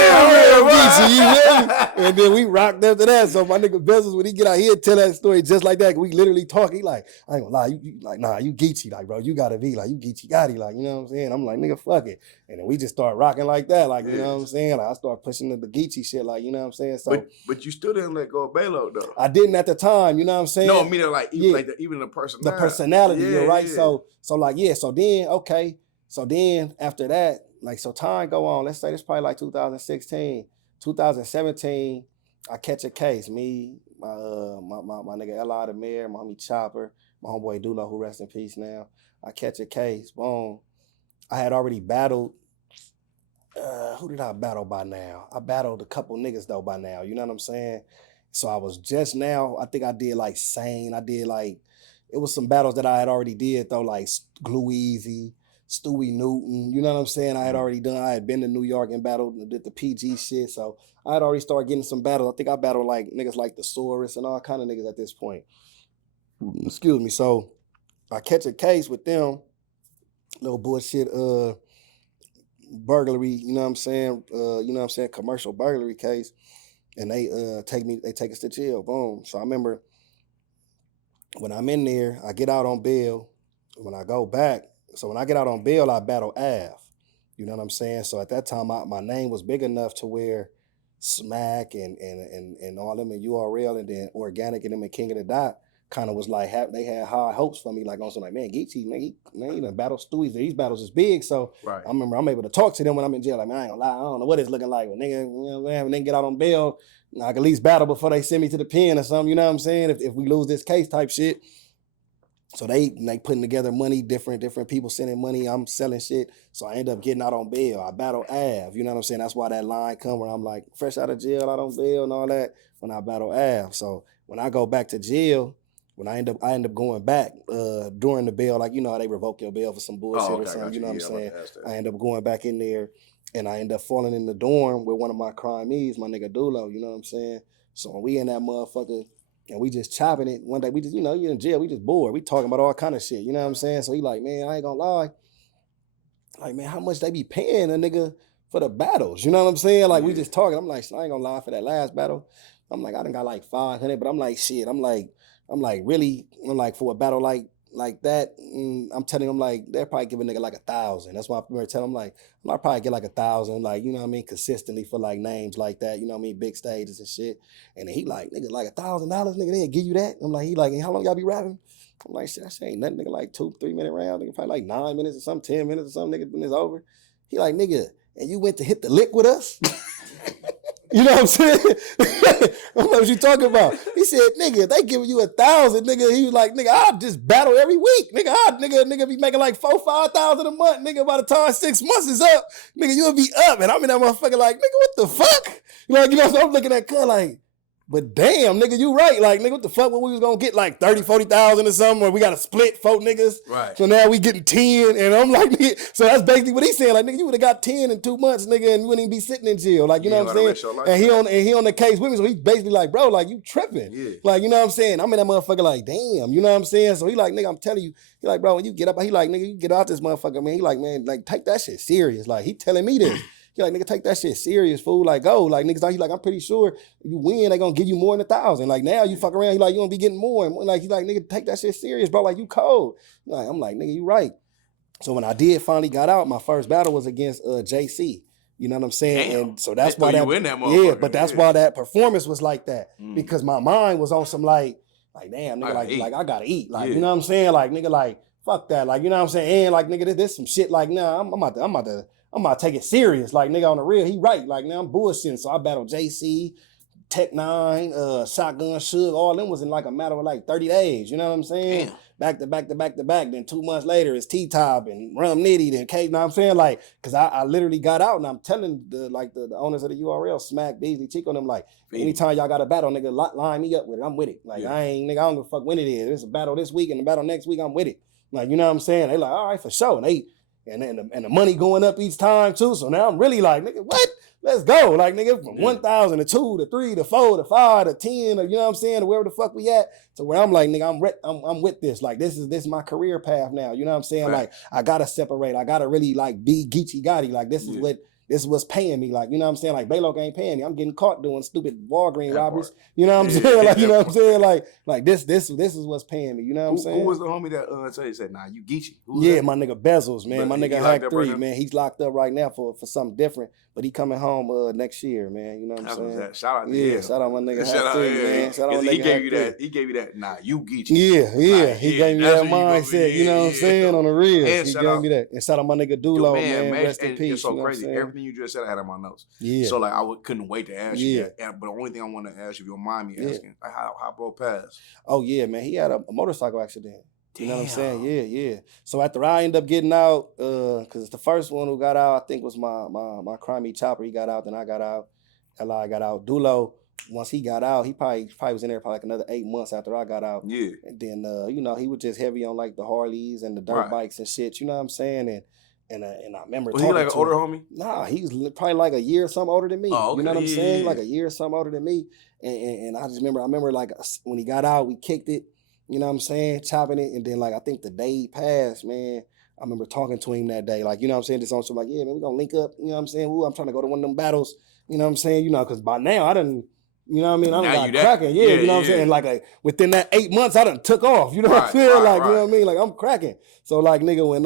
am? And then we rocked after that. So my nigga Bezos, when he get out here, tell that story just like that. We literally talk. He like, I ain't gonna lie, you like, nah, you Geechi, like, bro, you gotta be like, you Geechi Gotti, like, you know what I'm saying? I'm like, nigga, fuck it. And then we just start rocking like that, like, you know what I'm saying? Like, I start pushing the Geechi shit, like, you know what I'm saying? So, but you still didn't let go of Balo though. I didn't at the time, you know what I'm saying? No, I mean like even the personality. The personality, you're right. Yeah. So then after that, like, so time go on. Let's say this probably like 2016, 2017. I catch a case. Me, my nigga L.I. the Mayor, my homie Chopper, my homeboy Dulo, who rests in peace now. I catch a case. Boom. I had already battled who did I battle by now? I battled a couple niggas though by now. You know what I'm saying? So I was just now, I think I did like Sane. I did like, it was some battles that I had already did though, like Glue Easy, Stewie Newton. You know what I'm saying? I had already done, I had been to New York and battled, did the PG shit. So I had already started getting some battles. I think I battled like niggas like the Saurus and all kind of niggas at this point. Excuse me. So I catch a case with them, little bullshit, burglary, you know what I'm saying? Commercial burglary case. And they take us to jail. Boom. So I remember when I'm in there, I get out on bail. When I go back, so when I get out on bail, I battle Av. You know what I'm saying? So at that time, my name was big enough to where Smack and all them in URL and then Organic and them and King of the Dot kind of was like, they had high hopes for me. Like, on some like, man, Geechi, man, he done battle Stewie. These battles is big. So right. I remember I'm able to talk to them when I'm in jail. Like, man, I ain't gonna lie, I don't know what it's looking like. When nigga, you know, man, when they get out on bail, I can at least battle before they send me to the pen or something. You know what I'm saying? If we lose this case type shit. So they putting together money, different people sending money. I'm selling shit. So I end up getting out on bail. I battle Av. You know what I'm saying? That's why that line come where I'm like, fresh out of jail, out on bail and all that, when I battle Av. So when I go back to jail, when I end up going back during the bail, like, you know how they revoke your bail for some bullshit or something, you know what I'm saying? I end up going back in there and I end up falling in the dorm with one of my crimees, my nigga Dulo, you know what I'm saying? So when we in that motherfucker and we just chopping it, one day we just, you know, you in jail, we just bored. We talking about all kind of shit, you know what I'm saying? So he like, man, I ain't gonna lie. Like, man, how much they be paying a nigga for the battles? You know what I'm saying? Like, we just talking. I'm like, I ain't gonna lie, for that last battle, I'm like, I done got like 500, but I'm like, shit, I'm like, really, I'm like, for a battle like that, I'm telling them, like, they'll probably give a nigga like 1,000. That's why I remember telling them, like, I'll probably get like 1,000, like, you know what I mean, consistently for like names like that, you know what I mean, big stages and shit. And then he like, nigga, like $1,000, nigga, they'll give you that. I'm like, he like, how long y'all be rapping? I'm like, shit, that shit ain't nothing, nigga, like 2-3 minute round, nigga, probably like 9 minutes or something, 10 minutes or something, nigga, when it's over. He like, nigga, and you went to hit the lick with us? You know what I'm saying? I don't know what you talking about. He said, nigga, they giving you 1,000, nigga. He was like, nigga, I'll just battle every week. Nigga be making like 4,000-5,000 a month. Nigga, by the time 6 months is up, nigga, you'll be up. And I'm in that motherfucker like, nigga, what the fuck? Like, you know, so I'm looking at Cuz like, but damn, nigga, you right. Like, nigga, what the fuck? When we was gonna get like 30,000-40,000 or something, or we got to split 4 niggas. Right. So now we getting 10, and I'm like, nigga, so that's basically what he's saying. Like, nigga, you would have got 10 in 2 months, nigga, and you wouldn't even be sitting in jail. Like, you know what I'm saying? And he on the case with me, so he's basically like, bro, like, you tripping. Yeah. Like, you know what I'm saying? I'm in that motherfucker like, damn, you know what I'm saying? So he like, nigga, I'm telling you, he like, bro, when you get up, he like, nigga, you get out this motherfucker, man. He like, man, like, take that shit serious. Like, he telling me this. He like, nigga, take that shit serious, fool. Like, go. Like, niggas, he like, I'm pretty sure if you win, they gonna give you more than 1,000. Like, now you fuck around, he like, you gonna be getting more. And like, he like, nigga, take that shit serious, bro. Like, you cold. Like, I'm like, nigga, you right. So when I did finally got out, my first battle was against JC. You know what I'm saying? Damn. And so that's why that, yeah, but that's why that performance was like that. Because my mind was on some like, damn, nigga, like I gotta eat. Like, you know what I'm saying? Like, nigga, like, fuck that. Like, you know what I'm saying? And like, nigga, this some shit like, nah, I'm about to take it serious. Like, nigga, on the real, he right. Like, now I'm bullshitting. So I battled JC, Tech 9, Shotgun Suge. All them was in like a matter of like 30 days. You know what I'm saying? Damn. Back to back. Then 2 months later, it's T-Top and Rum Nitty. Then K, you know what I'm saying? Like, because I literally got out and I'm telling the owners of the URL, Smack, Beasley, Chico, them like, anytime y'all got a battle, nigga, line me up with it. I'm with it. Like, I don't give a fuck when it is. It's a battle this week and a battle next week, I'm with it. Like, you know what I'm saying? They like, all right, for sure. And the money going up each time too. So now I'm really like, nigga, what? Let's go. Like, nigga, from 1,000 to 2 to 3 to 4 to 5 to 10, or, you know what I'm saying, to wherever the fuck we at. So where I'm like, nigga, I'm with this. Like, this is my career path now. You know what I'm saying? Right. Like, I gotta separate. I gotta really like be Geechi Gotti. Like, this is what's paying me. Like, you know what I'm saying? Like, Baylock ain't paying me. I'm getting caught doing stupid Walgreens robberies. You know what I'm saying? Like, you know what I'm saying? Like this is what's paying me. You know what I'm saying? Who was the homie that said, nah, you Geechi? Yeah, my nigga Bezos, man. My nigga Hack 3, man. He's locked up right now for something different. But he coming home next year, man. You know what I'm saying? Shout out to him. Shout out my nigga Hack 3, man. Shout out my nigga Hack 3. He gave you that, nah, you Geechi. Yeah. He gave me that mindset, you know what I'm saying? On the real. He gave me that. And shout out my nigga Dulo, man. Rest in peace. It's so crazy. Everything you just said, I had in my notes. Yeah. So like, couldn't wait to ask you that. But the only thing I want to ask you, if you don't mind me asking, like, how bro passed? Oh yeah, man. He had a motorcycle accident. You know what I'm saying? Yeah. So after I end up getting out, because the first one who got out, I think was my crimey chopper. He got out, then I got out. Li got out. Dulo, once he got out, he probably was in there for like another 8 months after I got out. Yeah. And then he was just heavy on like the Harleys and the dirt bikes and shit. You know what I'm saying? And I remember was he like an older homie? Nah, he was probably like a year or something older than me. Oh, okay. You know what I'm saying? Like a year or something older than me. And I remember like when he got out, we kicked it. You know what I'm saying? Chopping it. And then like I think the day he passed, man, I remember talking to him that day. Like, you know what I'm saying? Just on some like, yeah, man, we gonna link up. You know what I'm saying? Ooh, I'm trying to go to one of them battles. You know what I'm saying? You know, because by now I done, you know what I mean? I done got cracking. Yeah, you know what I'm saying? Like within that 8 months, I done took off. You know what I'm saying? You know what I mean? Like I'm cracking. So like nigga, when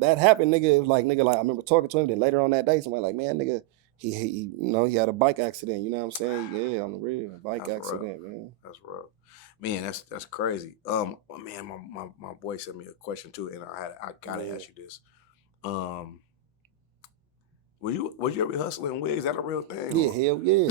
that happened, nigga, it was like nigga, like I remember talking to him. Then later on that day, somebody like, man, nigga, he he had a bike accident. You know what I'm saying? Yeah, on the real bike accident, man. That's rough. Man, that's crazy. Man, my boy sent me a question too, and I gotta ask you this. Was you ever hustling wigs? Is that a real thing? Yeah, hell yeah.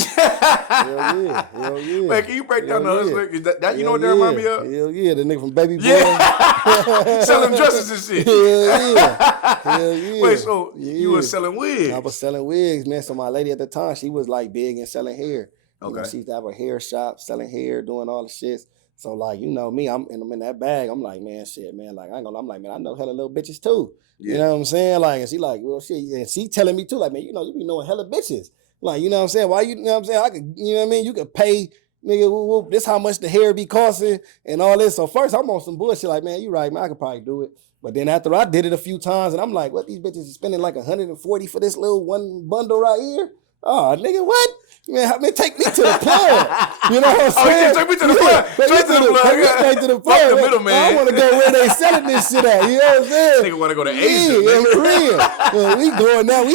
Hell yeah. Man, can you break down the hustling? Is that you know what that remind me of? Hell yeah, the nigga from Baby Boy. Yeah. Selling dresses and shit. Hell yeah. Wait, so you were selling wigs? I was selling wigs, man. So my lady at the time, she was like big in selling hair. Okay. You know, she used to have a hair shop, selling hair, doing all the shit. So like, you know me, I'm in that bag. I'm like, man, shit, man. Like, I'm like, man, I know hella little bitches too. Yeah. You know what I'm saying? Like, and she like, well, shit. And she telling me too, like, man, you know, you be knowing hella bitches. Like, you know what I'm saying? Why you know what I'm saying? I could, you know what I mean? You could pay, nigga, whoop, this how much the hair be costing and all this. So first I'm on some bullshit like, man, you right, man, I could probably do it. But then after I did it a few times and I'm like, what, these bitches is spending like $140 for this little one bundle right here? Oh, nigga, what? Man, take me to the plug. You know what I'm saying? Take me to the plug. Straight to the plug. Straight to the plug. Fuck the middleman. I want to go where they selling this shit at. You know what I'm saying? Nigga want to go to Asia. Yeah, for real. Well, we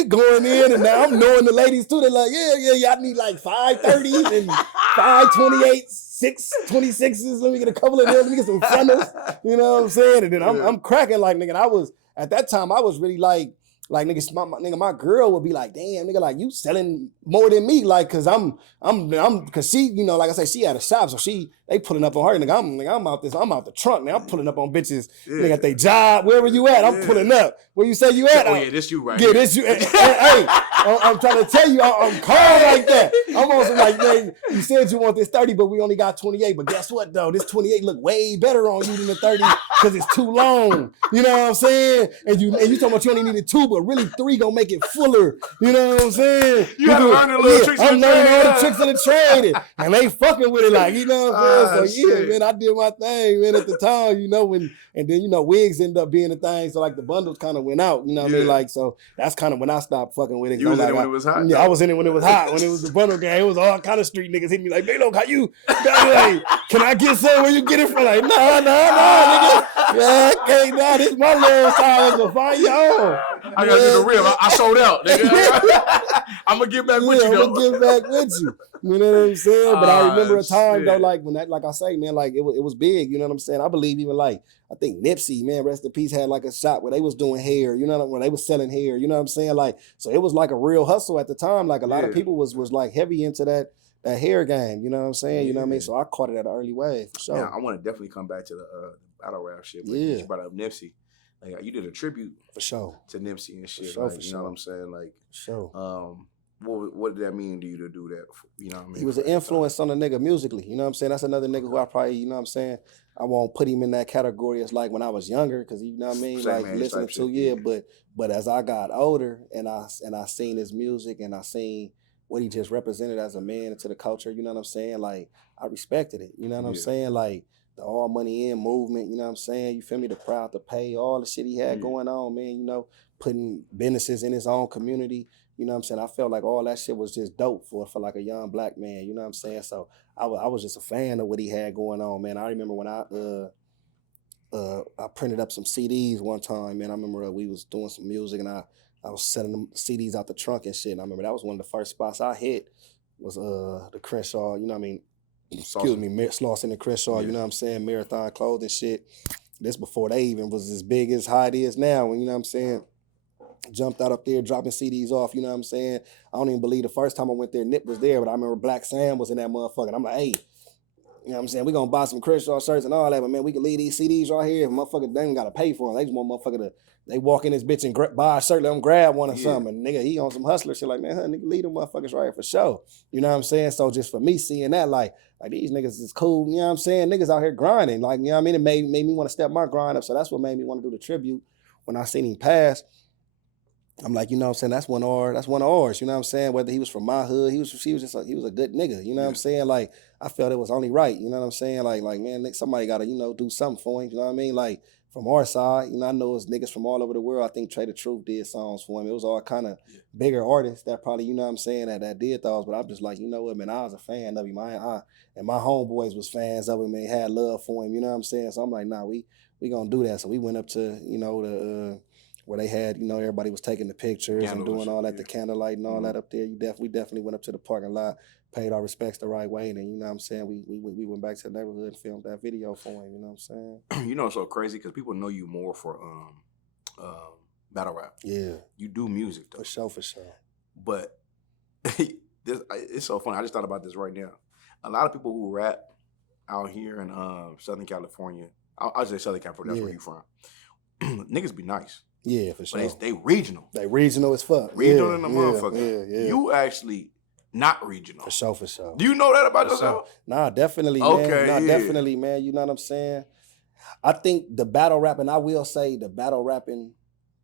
going in, and now I'm knowing the ladies too. They're like, yeah, I need like 530s and 528s, 626s. Let me get a couple of them. Let me get some froners. You know what I'm saying? And then I'm cracking like, nigga, at that time, I was really like nigga, my girl would be like, damn, nigga, like you selling more than me, like, cause cause she, you know, like I said, she had a shop, so they pulling up on her, nigga, I'm out the trunk, man, I'm pulling up on bitches, nigga, at their job, wherever you at, I'm pulling up, where you say you at? Oh yeah, this you right. Yeah, this you, hey, I'm trying to tell you, I'm cold like that, I'm also like, man, you said you want this 30, but we only got 28, but guess what though, this 28 look way better on you than the 30, cause it's too long, you know what I'm saying, and you talking about you only needed 2, but really 3 gonna make it fuller. You know what I'm saying? You gotta learn the little tricks of the trade. I'm learning all the tricks of the trade. And they fucking with it, like, you know what I'm saying? So yeah, man, I did my thing, man, at the time, you know, and then, you know, wigs ended up being the thing. So like the bundles kind of went out, you know what I mean? Like, so that's kind of when I stopped fucking with it. You was in it when it was hot? Yeah, I was in it when it was hot. When it was the bundle game, it was all kind of street niggas hitting me like, look, how you, like, can I get some where you get it from? Like, nah, nigga. Yeah, okay, nah, this is my little side to find y'all. I gotta get the real. I sold out, nigga. I'm gonna get back with you, though. I'm gonna get back with you. You know what I'm saying? But I remember a time though, like when that, like I say, man, like it was big. You know what I'm saying? I believe even like I think Nipsey, man, rest in peace, had like a shop where they was doing hair. You know, when they was selling hair. You know what I'm saying? Like, so it was like a real hustle at the time. Like a lot of people was like heavy into that hair game. You know what I'm saying? You know what I mean? So I caught it at an early wave for sure. Yeah, I want to definitely come back to the battle rap shit. But you brought up Nipsey. Like you did a tribute for sure to Nipsey and shit. For sure, like, for you sure. know what I'm saying? Like, sure. What did that mean to you to do that? You know what I mean? He was an influence on the nigga musically. You know what I'm saying? That's another nigga who I probably, you know what I'm saying? I won't put him in that category as like when I was younger, because you know what I mean? Like listening to, but as I got older and I seen his music and I seen what he just represented as a man to the culture, you know what I'm saying? Like I respected it. You know what I'm saying? Like the all money in movement, you know what I'm saying? You feel me? The proud to pay, all the shit he had going on, man, you know, putting businesses in his own community. You know what I'm saying? I felt like all that shit was just dope for like a young black man. You know what I'm saying? So I was just a fan of what he had going on, man. I remember when I printed up some CDs one time, man. I remember we was doing some music and I was selling them CDs out the trunk and shit. And I remember that was one of the first spots I hit was the Crenshaw, you know what I mean? Excuse me, Slauson and Crenshaw, you know what I'm saying? Marathon clothing shit. This before they even was as big as how it is now, you know what I'm saying? Jumped out up there, dropping CDs off, you know what I'm saying? I don't even believe the first time I went there, Nip was there, but I remember Black Sam was in that motherfucker. I'm like, hey, You know what I'm saying? We gonna buy some Crenshaw shirts and all that, but man, we can leave these CDs right here. If motherfucker, they ain't gotta pay for them. They just want motherfucker to, they walk in this bitch and buy a shirt, let them grab one or something. And nigga, he on some hustler shit like, man, nigga, leave them motherfuckers right here for sure. You know what I'm saying? So just for me seeing that, like these niggas is cool, you know what I'm saying? Niggas out here grinding. Like, you know what I mean? It made me want to step my grind up. So that's what made me want to do the tribute. When I seen him pass, I'm like, you know what I'm saying? That's one of ours, you know what I'm saying? Whether he was from my hood, he was a good nigga, you know what I'm saying? Like, I felt it was only right, you know what I'm saying? Like, man, somebody gotta, you know, do something for him, you know what I mean? Like, from our side, you know, I know it's niggas from all over the world. I think Trey the Truth did songs for him. It was all kind of bigger artists that probably, you know what I'm saying, that did those. But I'm just like, you know what, man, I was a fan of him. And my homeboys was fans of him and had love for him, you know what I'm saying? So I'm like, nah, we gonna do that. So we went up to, you know, the where they had, you know, everybody was taking the pictures and doing all that, the candlelight and all that up there. We definitely went up to the parking lot, paid our respects the right way, and then, you know what I'm saying, we went back to the neighborhood and filmed that video for him, you know what I'm saying? You know it's so crazy because people know you more for battle rap. Yeah. You do music though. For sure. But it's so funny. I just thought about this right now. A lot of people who rap out here in Southern California, I'll say Southern California, that's where you from. Niggas be nice. Yeah, for sure. But they regional. They regional as fuck. Regional in the motherfucker. Yeah. You actually not regional. For sure. Do you know that about yourself? Nah, definitely, man. Okay, definitely, man. You know what I'm saying? I think the battle rapping, I will say the battle rapping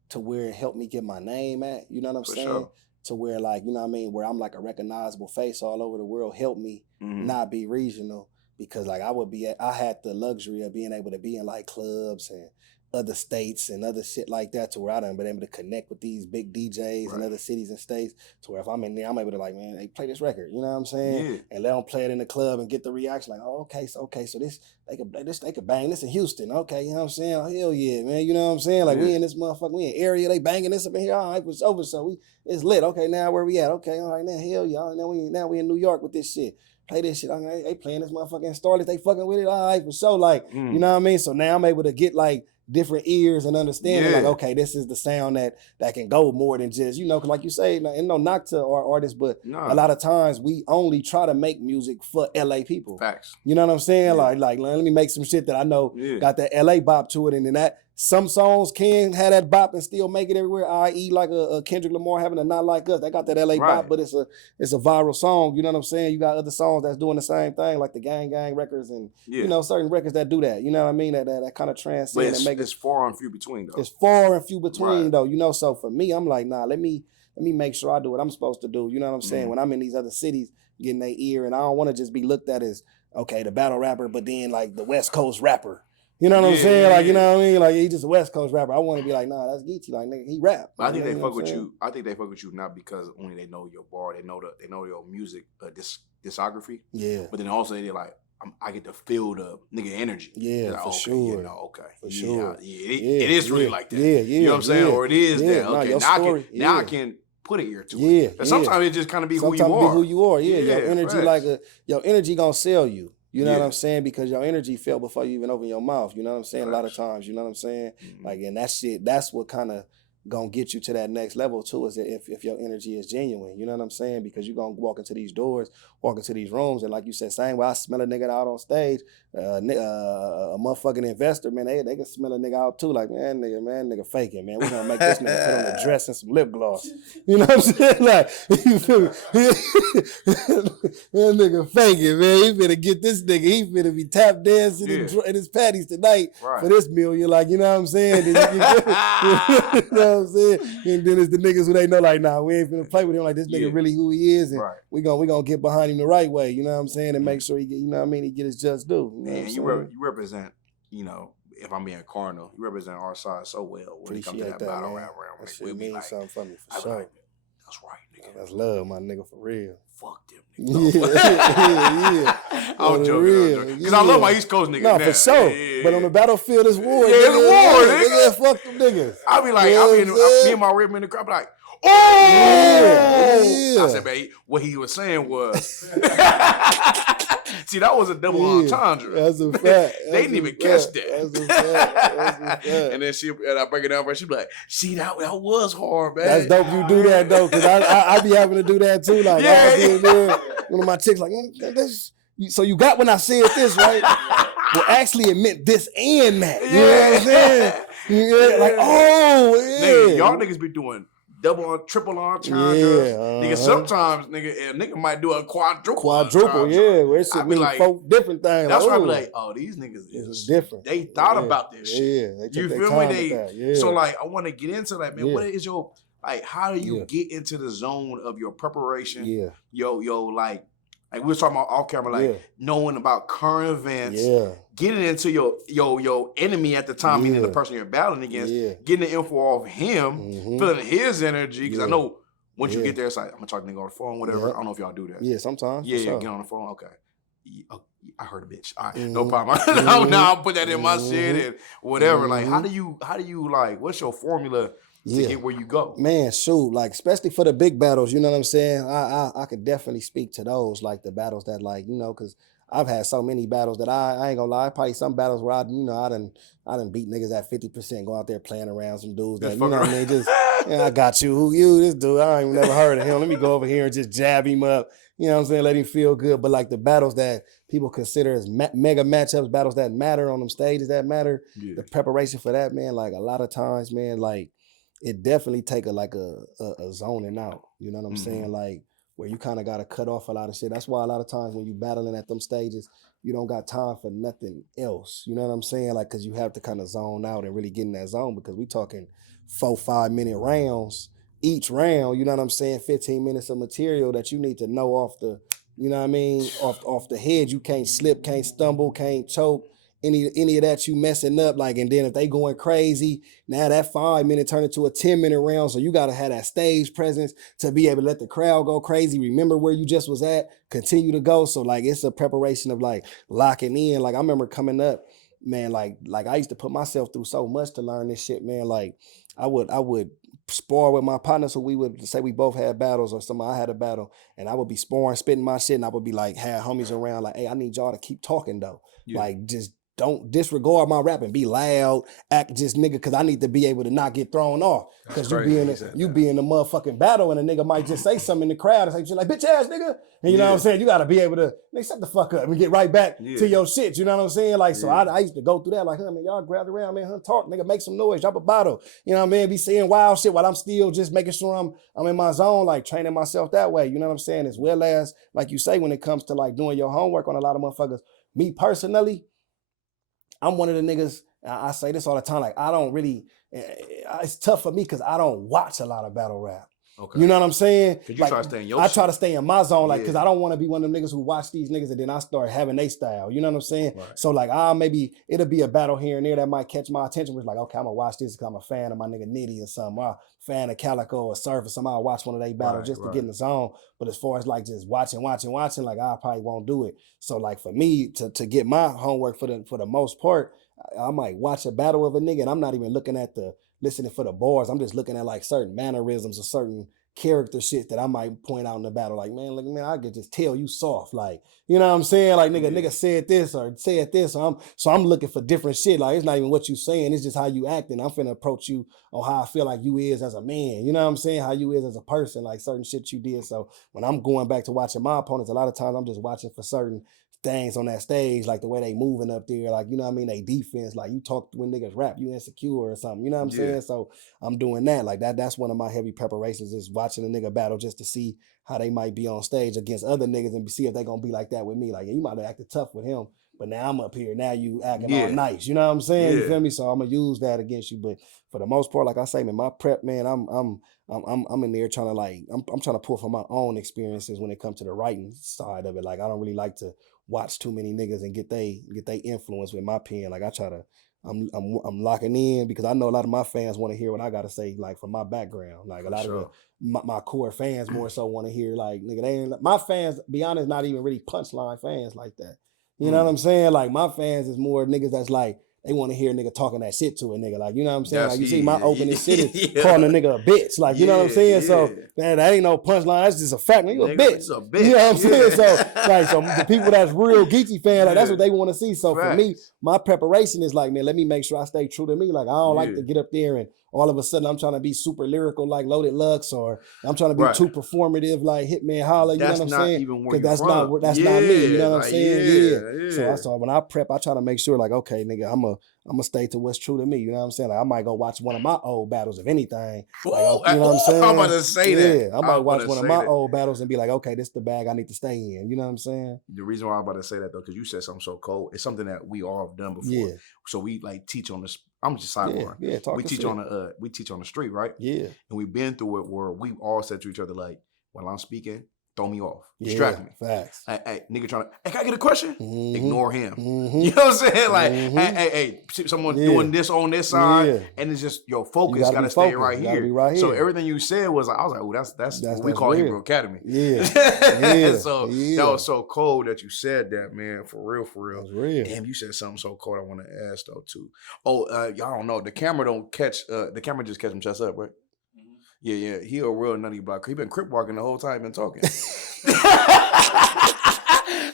to where it helped me get my name at, you know what I'm saying? Sure. To where, like, you know what I mean, where I'm like a recognizable face all over the world, helped me not be regional, because like I had the luxury of being able to be in like clubs and other states and other shit like that, to where I done been able to connect with these big DJs in other cities and states, to where if I'm in there, I'm able to like, man, hey, play this record, you know what I'm saying? Yeah. And let them play it in the club and get the reaction like, oh, okay, so this, they could bang this in Houston, okay, you know what I'm saying? Oh, hell yeah, man, you know what I'm saying? Like, we in this motherfucker, we in area, they banging this up in here, all right, it's over, so it's lit, okay, now where we at? Okay, all right, now, hell yeah, now we in New York with this shit. Play this shit, okay, they playing this motherfucking in Starlet, they fucking with it, all right, for sure, like, you know what I mean? So now I'm able to get like different ears and understanding, like, okay, this is the sound that can go more than just, you know, cause like you say, and no knock to our artists, but a lot of times we only try to make music for LA people. Facts. You know what I'm saying? Like let me make some shit that I know got that LA bop to it, and then that some songs can have that bop and still make it everywhere, i.e. like a Kendrick Lamar having a Not Like Us. They got that LA bop, but it's a viral song. You know what I'm saying? You got other songs that's doing the same thing, like the Gang Gang records and, you know, certain records that do that. You know what I mean? That kind of transcend and make it. It's far and few between, though. It's far and few between, though. You know, so for me, I'm like, nah, let me make sure I do what I'm supposed to do. You know what I'm saying? When I'm in these other cities getting their ear, and I don't want to just be looked at as, okay, the battle rapper, but then like the West Coast rapper. You know what I'm saying? Like, you know what I mean? Like, he just a West Coast rapper. I want to be like, nah, that's Geechi. Like, nigga, he rap. I think they fuck with you. I think they fuck with you not because only they know your bar, they know your music discography. Yeah. But then also they like, I get to feel the nigga energy. Yeah, like, for sure. You know, for sure. It is really like that. Yeah. You know what I'm saying? Or it is that. Okay, now I can put an ear to it. And sometimes it just kind of be who you are. Sometimes be who you are. Yeah, your energy your enery gonna sell you. You know what I'm saying? Because your energy fell before you even open your mouth. You know what I'm saying? A lot of times, you know what I'm saying? Like, and that shit, that's what kind of gonna get you to that next level too, is if your energy is genuine. You know what I'm saying? Because you're gonna walk into these doors, walk into these rooms, and like you said, same way I smell a nigga out on stage, a motherfucking investor, man, they can smell a nigga out too. Like, man, nigga faking, man. We're gonna make this nigga put on a dress and some lip gloss. You know what I'm saying? Like, you feel me? That nigga faking, man. He finna get this nigga. He finna be tap dancing in his patties tonight for this million. Like, you know what I'm saying? You know what I'm saying? And then it's the niggas who they know, like, nah, we ain't finna play with him. Like, this nigga really who he is, and we gonna get behind him the right way. You know what I'm saying? And make sure he get, you know what I mean, he get his just due. You know and you represent, you know, if I'm being carnal, you represent our side so well when it comes to that battle rap round. That shit means something for me, for sure. Like, that's right, nigga. That's love, my nigga, for real. Fuck them niggas. Yeah. I'm joking. Because I love my East Coast niggas. No, for sure. Yeah. But on the battlefield, it's war. Yeah, it's war, nigga. Fuck them niggas. I be like, me and my rib in the crowd, be like, oh! Yeah. I said, man, what he was saying was, see, that was a double entendre. That's a fact. They didn't even catch that. That's a fact. And then I break it down for her, she be like, see, that was hard, man. That's dope you do that, though, because I be having to do that, too. Like, one of my chicks like, So you got when I said this, right? Well, actually, it meant this and that. You know what I'm saying? Yeah, like, oh, yeah. Nigga, y'all niggas be doing double, triple entendres. Yeah, nigga, sometimes, a nigga might do a quadruple. Quadruple, yeah. Where it should mean like, 4 different things. That's like, why I be like, oh, these niggas is different. They thought about this shit. Yeah, you feel me? So, like, I want to get into that, man. What is your, like, how do you get into the zone of your preparation? Yeah. Like we were talking about off camera, like knowing about current events, getting into your enemy at the time, meaning the person you're battling against, getting the info off him, feeling his energy. Because I know once you get there, it's like, I'm gonna talk to nigga on the phone, whatever. I don't know if y'all do that. Yeah, sometimes. Yeah, get on the phone. Okay. I heard a bitch. All right, no problem. Now I'll put that in my shit and whatever. Like, how do you like? What's your formula? To get where you go. Man, shoot, like, especially for the big battles, you know what I'm saying? I could definitely speak to those, like the battles that, like, you know, because I've had so many battles that I ain't gonna lie, probably some battles where I done beat niggas at 50%, go out there playing around some dudes that, you know what I mean? Just, I got you. Who you? This dude, I ain't never heard of him. Let me go over here and just jab him up. You know what I'm saying? Let him feel good. But like the battles that people consider as mega matchups, battles that matter on them stages that matter, the preparation for that, man, like a lot of times, man, like, it definitely take a zoning out. You know what I'm saying? Like, where you kind of got to cut off a lot of shit. That's why a lot of times when you battling at them stages, you don't got time for nothing else. You know what I'm saying? Like, because you have to kind of zone out and really get in that zone, because we talking 4-5 minute rounds. Each round, you know what I'm saying? 15 minutes of material that you need to know off the, you know what I mean? Off the head. You can't slip, can't stumble, can't choke. Any of that you messing up, like, and then if they going crazy, now that 5 minute turn into a 10-minute round. So you gotta have that stage presence to be able to let the crowd go crazy. Remember where you just was at, continue to go. So like, it's a preparation of like locking in. Like, I remember coming up, man, like I used to put myself through so much to learn this shit, man. Like I would spar with my partners, so we would say we both had battles, or I had a battle, and I would be sparring, spitting my shit, and I would be like, have homies around, like, hey, I need y'all to keep talking though. Like, just don't disregard my rap and be loud, act just nigga, because I need to be able to not get thrown off. Because you be in the motherfucking battle and a nigga might just say something in the crowd and say shit like, bitch ass nigga. And you know what I'm saying? You got to be able to, nigga, shut the fuck up and get right back to your shit. You know what I'm saying? Like, so I used to go through that like, man, y'all grab around, man, talk, nigga, make some noise, drop a bottle. You know what I mean? Be saying wild shit while I'm still just making sure I'm in my zone, like training myself that way. You know what I'm saying? As well as, like you say, when it comes to like doing your homework on a lot of motherfuckers, me personally, I'm one of the niggas, I say this all the time, like I don't really, it's tough for me because I don't watch a lot of battle rap. Okay. You know what I'm saying? You like, try to stay in your I try to stay in my zone, like, because I don't want to be one of them niggas who watch these niggas and then I start having they style. You know what I'm saying? Right. So like, maybe it'll be a battle here and there that might catch my attention. Where it's like, okay, I'm gonna watch this because I'm a fan of my nigga Nitty or something. Or a fan of Calico or Surf or something. I'll watch one of they battles just to get in the zone. But as far as like just watching, like I probably won't do it. So like for me to get my homework for the most part, I might watch a battle of a nigga and I'm not even looking at listening for the bars. I'm just looking at like certain mannerisms or certain character shit that I might point out in the battle. Like, man, look, man, I could just tell you soft. Like, you know what I'm saying? Like, nigga said this or said this. So I'm looking for different shit. Like, it's not even what you saying. It's just how you acting. I'm finna approach you on how I feel like you is as a man. You know what I'm saying? How you is as a person, like certain shit you did. So when I'm going back to watching my opponents, a lot of times I'm just watching for certain things on that stage, like the way they moving up there, like, you know what I mean, they defense, like you talk when niggas rap, you insecure or something, you know what I'm saying? So I'm doing that, like that's one of my heavy preparations, is watching a nigga battle just to see how they might be on stage against other niggas and see if they gonna be like that with me. Like, you might have acted tough with him, but now I'm up here, now you acting all nice, you know what I'm saying? You feel me? So I'm gonna use that against you. But for the most part, like I say, man, my prep, man, I'm in there trying to like, I'm trying to pull from my own experiences when it comes to the writing side of it. Like, I don't really like to watch too many niggas and get they influence with my pen. Like, I try to, I'm locking in because I know a lot of my fans want to hear what I got to say, like from my background. Like a lot of my core fans more so want to hear, like, nigga, they ain't, my fans, be honest, not even really punchline fans like that. You know what I'm saying? Like, my fans is more niggas that's like, they want to hear a nigga talking that shit to a nigga. Like, you know what I'm saying? Like, you see my opening shit is calling a nigga a bitch. Like, you know what I'm saying? So, man, that ain't no punchline. That's just a fact. Man, you a bitch. It's a bitch. You know what I'm saying? So, like, so the people that's real Geechi fan, like, that's what they want to see. So for me, my preparation is like, man, let me make sure I stay true to me. Like, I don't like to get up there and, all of a sudden I'm trying to be super lyrical like Loaded Lux, or I'm trying to be too performative like Hitman Holla. You know what I'm saying? Because that's not me. You know what I'm saying? Yeah. So when I prep, I try to make sure like, okay, nigga, I'm gonna stay to what's true to me. You know what I'm saying? Like, I might go watch one of my old battles, if anything. Like, you know what I'm saying? I'm about to say that. Yeah, I might watch one of my old battles and be like, okay, this is the bag I need to stay in. You know what I'm saying? The reason why I'm about to say that though, because you said something so cold. It's something that we all have done before. Yeah. So we like teach on this. I'm just sidebar. Yeah, we teach on the street, right? Yeah. And we've been through it where we all said to each other like, while I'm speaking, throw me off, distract me. Facts. Hey, nigga trying to, hey, can I get a question? Mm-hmm. Ignore him. Mm-hmm. You know what I'm saying? Like, hey, someone doing this on this side, and it's just your focus got to stay right here. So everything you said was, I was like, oh, that's what we call Hebrew Academy. Yeah. So that was so cold that you said that, man. For real. That's real. Damn, you said something so cold. I want to ask though too. Oh, y'all don't know. The camera don't catch. The camera just catch him chest up, right? Yeah, he a real nutty blocker. He been crip walking the whole time, been talking. Nigga,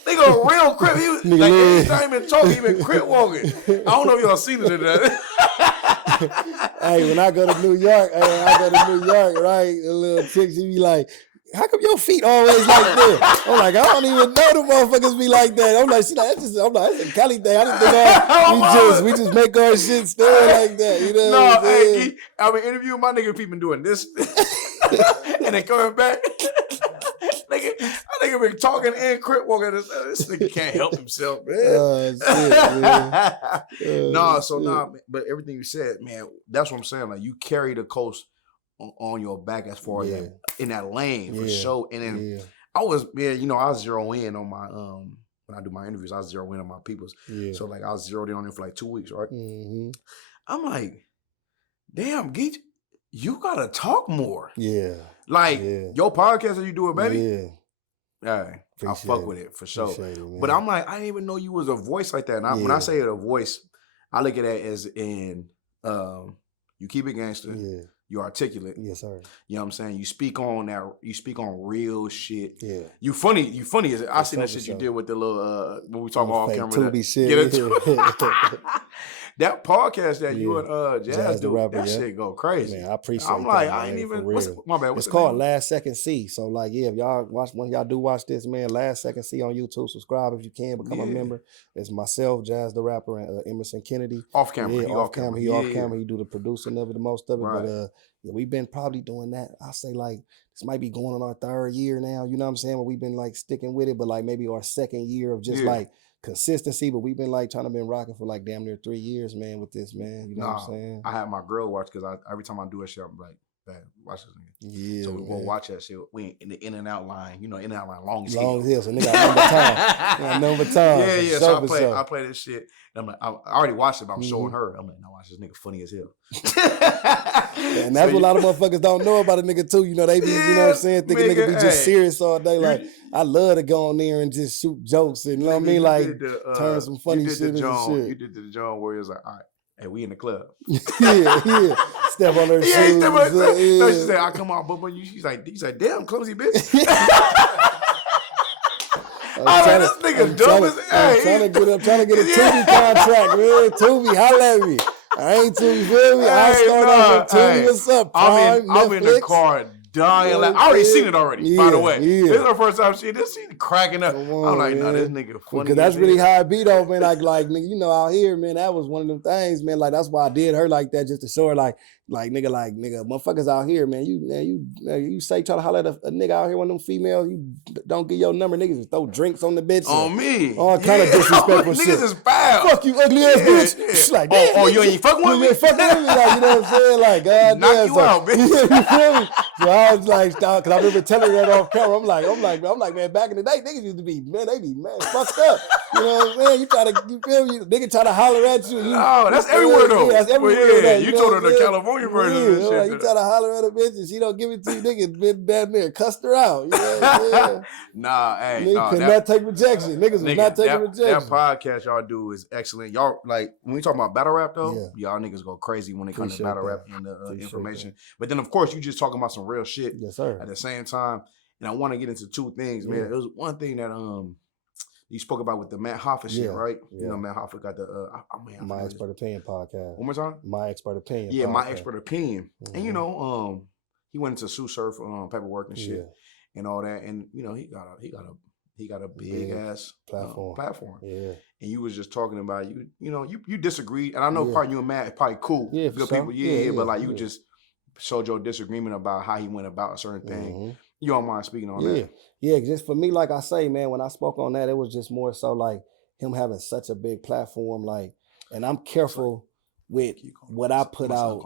a real crip. He was, like every time he been talking, he been crip walking. I don't know if y'all seen it or not. Hey, when I go to New York, right? A little chicks, he be like, how come your feet always like that? I'm like, I don't even know the motherfuckers be like that. I'm like, that's a Cali thing. I didn't think we just make our shit stay like that. You know? No, hey, I've been interviewing my nigga. People been doing this, and then coming back. Nigga been talking and crip walking. This nigga can't help himself, man. But everything you said, man, that's what I'm saying. Like, you carry the coast on your back as far as in that lane for sure. And then I was zero in on my when I do my interviews, I zero in on my peoples. Yeah. So like I was zeroed in on it for like 2 weeks, right? Mm-hmm. I'm like, damn, Geechi, you gotta talk more. Yeah. Like your podcast that you do it, baby. Yeah. Yeah. I'll fuck with it for sure. But I'm like, I didn't even know you was a voice like that. And when I say it a voice, I look at it as in you keep it gangster. Yeah. You articulate. Yes, sir. You know what I'm saying? You speak on that. You speak on real shit. Yeah. You funny. I seen that shit you did with the little when we talk about off camera. Tubi shit. Get into that podcast that you and Jazz do. Rapper, that shit go crazy. Man, I appreciate I'm like, I ain't even. My bad. It's called Last Second C. So like, if y'all when y'all do watch this, man, Last Second C on YouTube. Subscribe if you can. Become a member. It's myself, Jazz the Rapper, and Emerson Kennedy. Off camera. Yeah, off camera. He off camera. He do the producing of it, the most of it. Right. But we've been probably doing that. I say like this might be going on our 3rd year now. You know what I'm saying? But we've been like sticking with it, but like maybe our 2nd year of just like consistency. But we've been like trying to been rocking for like damn near 3 years, man, with this, man. You know what I'm saying? I have my girl watch because every time I do that shit, I'm like, man, watch this nigga. Yeah. So we won't watch that shit. We in the in and out line, in and out line, long as hell. Long as hell. So nigga, I number time. Yeah. So I play this shit. And I'm like, I already watched it, but I'm showing her. I'm like, no, watch this nigga funny as hell. And that's what a lot of motherfuckers don't know about a nigga too. You know, they be, you know what I'm saying, thinking nigga be just serious all day. Like, I love to go on there and just shoot jokes and, you know what I mean? Like, turn some funny shit into shit. You did the John where it was like, all right, hey, we in the club. yeah. Step on her shoes. No, she said, I come on, but when you, she's like, damn, clumsy bitch. This nigga dumb as hell. I'm trying to get a Tubi contract, man. Tubi, holla at me. I ain't Tubi, feel me? I start off with Tubi. What's up, Prime, I'm in the car dying. Like, I already seen it already, by the way. Yeah. This is the first time seeing this scene cracking up. I'm like, no, this nigga funny. Because that's really how I be though, man. Like, nigga, you know, out here, man, that was one of them things, man. Like, that's why I did her like that, just to show her, like, nigga, motherfuckers out here, man. You say try to holler at a nigga out here, one of them females, you don't get your number, niggas just throw drinks on the bitch. On me. All kind of disrespectful shit. Niggas is foul. Fuck you, ugly ass bitch. She's like, oh, you ain't fucking with me? You ain't fucking with me, like, you know what I'm saying? Like, God knock damn. You out, bitch. You feel me? So I was like, because I remember telling her that off camera. I'm like, man, back in the day, niggas used to be, man, they be, man, fucked up. You know what I'm saying? You feel me? Nigga try to holler at you. No, that's everywhere though. Yeah, that's everywhere though. You told her the California version of this shit. Like, you try to holler at a bitch and she don't give it to you, nigga, been down there, cussed her out. You know what I'm saying? Nah, hey. Niggas could not take rejection. Niggas was not taking rejection. That podcast y'all do is excellent. Y'all, like, when we talk about battle rap though, y'all niggas go crazy when it comes to battle rap and the information. But then, of course, you just talking about some real shit. Yes, sir. At the same time, and I want to get into 2 things, man. It was one thing that you spoke about with the Matt Hoffa shit, right? Yeah. You know, Matt Hoffa got the My Expert Opinion podcast. One more time. My Expert Opinion. Yeah, podcast. My Expert Opinion. Mm-hmm. And you know, he went into Sue Surf paperwork and shit and all that, and you know, he got a big ass platform. Yeah. And you was just talking about you know, you disagreed, and I know probably you and Matt probably cool, good people, but like you just showed your disagreement about how he went about a certain thing. Mm-hmm. You don't mind speaking on that? Yeah, just for me, like I say, man, when I spoke on that, it was just more so like him having such a big platform, like, and I'm careful with what I put out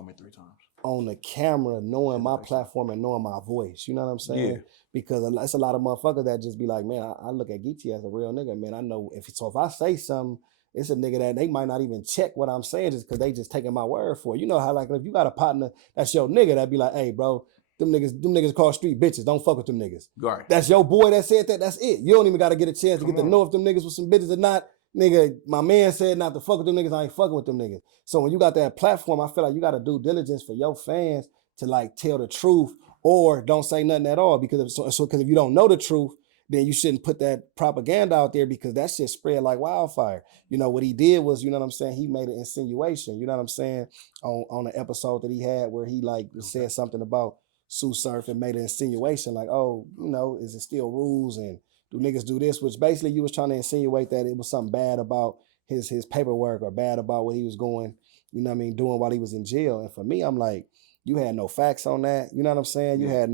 on the camera, knowing my platform and knowing my voice. You know what I'm saying? Yeah. Because it's a lot of motherfuckers that just be like, man, I look at Geechi as a real nigga, man. I know if I say something, it's a nigga that they might not even check what I'm saying just because they just taking my word for it. You know how, like, if you got a partner that's your nigga, that be like, hey, bro, them niggas call street bitches. Don't fuck with them niggas. Right. That's your boy that said that. That's it. You don't even got to get a chance to get to know if them niggas was some bitches or not. Nigga, my man said not to fuck with them niggas. I ain't fucking with them niggas. So when you got that platform, I feel like you got to do diligence for your fans to like tell the truth or don't say nothing at all. Because if you don't know the truth, then you shouldn't put that propaganda out there because that shit spread like wildfire. You know, what he did was, you know what I'm saying, he made an insinuation, you know what I'm saying, on an episode that he had where he like said something about Sue Surf and made an insinuation like, oh, you know, is it still rules and do niggas do this? Which basically you was trying to insinuate that it was something bad about his paperwork or bad about what he was going, you know what I mean, doing while he was in jail. And for me, I'm like, you had no facts on that. You know what I'm saying? You had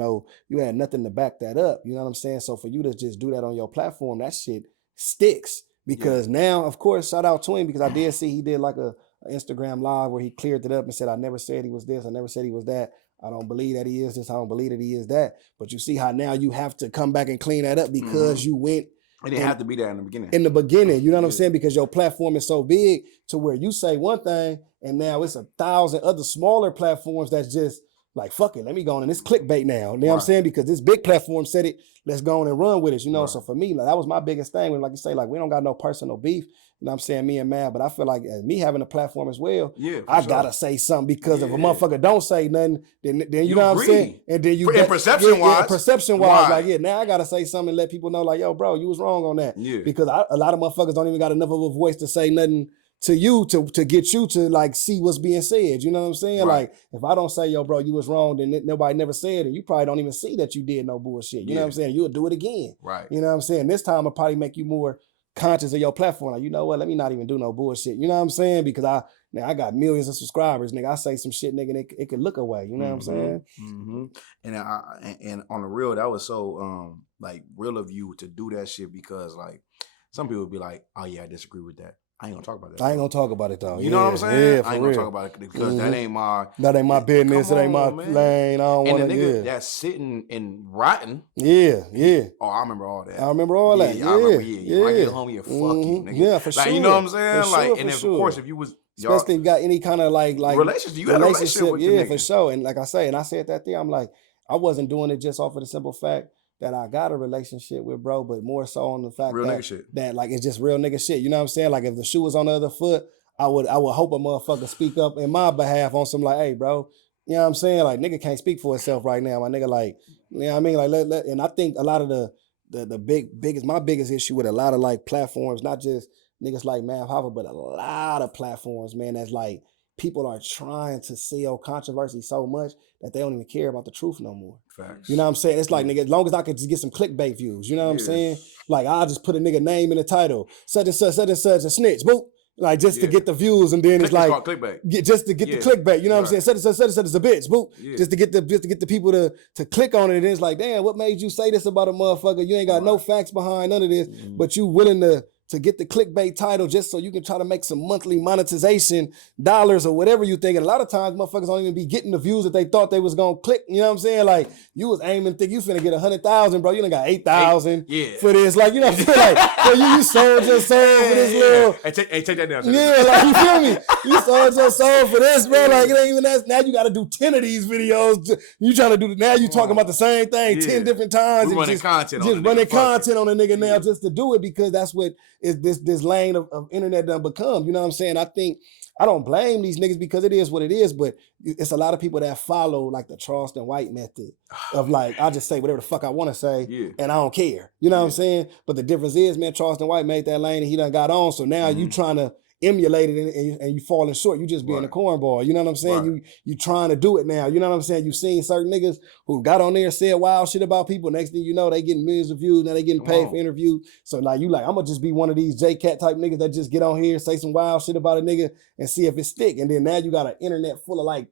nothing to back that up. You know what I'm saying? So for you to just do that on your platform, that shit sticks. Because now, of course, shout out to him because I did see he did like a Instagram live where he cleared it up and said, I never said he was this. I never said he was that. I don't believe that he is this. I don't believe that he is that. But you see how now you have to come back and clean that up because you went. It didn't have to be that in the beginning. In the beginning, you know what I'm saying? Because your platform is so big to where you say one thing and now it's 1,000 other smaller platforms that's just like, fuck it, let me go on and it's clickbait now. You know what I'm saying? Because this big platform said it, let's go on and run with it, you know? Right. So for me, like, that was my biggest thing. When, like you say, like, we don't got no personal beef. You know what I'm saying? Me and Matt, but I feel like me having a platform as well, I gotta say something because if a motherfucker don't say nothing, then you know what I'm saying? And then in perception wise, like, now I gotta say something and let people know, like, yo, bro, you was wrong on that. Yeah. Because a lot of motherfuckers don't even got enough of a voice to say nothing to you to get you to like see what's being said. You know what I'm saying? Right. Like if I don't say, yo, bro, you was wrong, then nobody never said it. You probably don't even see that you did no bullshit. You know what I'm saying? You'll do it again. Right. You know what I'm saying? This time I'll probably make you more conscious of your platform. Like, you know what? Let me not even do no bullshit. You know what I'm saying? Because I got millions of subscribers, nigga. I say some shit, nigga, and it could look away. You know what I'm saying? Mm-hmm. And on the real, that was so like real of you to do that shit because like some people would be like, oh yeah, I disagree with that. I ain't gonna talk about that. I ain't gonna talk about it though. You know what I'm saying? I ain't gonna talk about it because that ain't my business. It ain't my lane. I don't want to. And the nigga that's sitting and rotting. Yeah. Oh, I remember all that. I remember all that. Yeah. I remember. Yeah. I get home, fuck you, nigga. Yeah, for sure. Like, you know what I'm saying? Like, and of course, if you was especially if you got any kind of like relationship, you had a relationship with the nigga. For sure. And like I said that there, I'm like, I wasn't doing it just off of the simple fact that I got a relationship with bro, but more so on the fact that like it's just real nigga shit. You know what I'm saying? Like if the shoe was on the other foot, I would hope a motherfucker speak up in my behalf on some like, hey bro, you know what I'm saying? Like nigga can't speak for himself right now. My nigga like, you know what I mean? Like and I think a lot of my biggest issue with a lot of like platforms, not just niggas like Mav Hoffa, but a lot of platforms, man, that's like people are trying to sell controversy so much that they don't even care about the truth no more. Facts. You know what I'm saying? It's like, nigga, as long as I could just get some clickbait views, you know what I'm saying? Like, I'll just put a nigga name in the title, such and such, a snitch, boop. Like, just to get the views, and then it's like, just to get the clickbait, you know what I'm saying? Such and such is a bitch, boop. Yeah. Just to get the people to click on it, and it's like, damn, what made you say this about a motherfucker? You ain't got no facts behind none of this, but you willing to get the clickbait title just so you can try to make some monthly monetization dollars or whatever you think. And a lot of times motherfuckers don't even be getting the views that they thought they was gonna click. You know what I'm saying? Like you was aiming, think you finna get 100,000, bro. You done got 8,000 for this. Like, you know what I'm saying? Like, so you sold your soul for this little. Hey, take that down. Yeah, like you feel me? You sold your soul for this, bro. Like it ain't even that. Now you gotta do 10 of these videos. You trying to do, now you talking about the same thing 10 different times. We're running content on a nigga now just to do it because that's what is this lane of internet done become. You know what I'm saying? I think I don't blame these niggas because it is what it is, but it's a lot of people that follow like the Charleston White method of like, I just say whatever the fuck I want to say and I don't care. You know what I'm saying? But the difference is, man, Charleston White made that lane and he done got on. So now you trying to emulate it and you falling short. You just being a cornball. You know what I'm saying? You trying to do it now. You know what I'm saying? You've seen certain niggas who got on there and said wild shit about people. Next thing you know, they getting millions of views. Now they getting paid for interviews. So like you like, I'm gonna just be one of these J-Cat type niggas that just get on here, say some wild shit about a nigga and see if it stick. And then now you got an internet full of like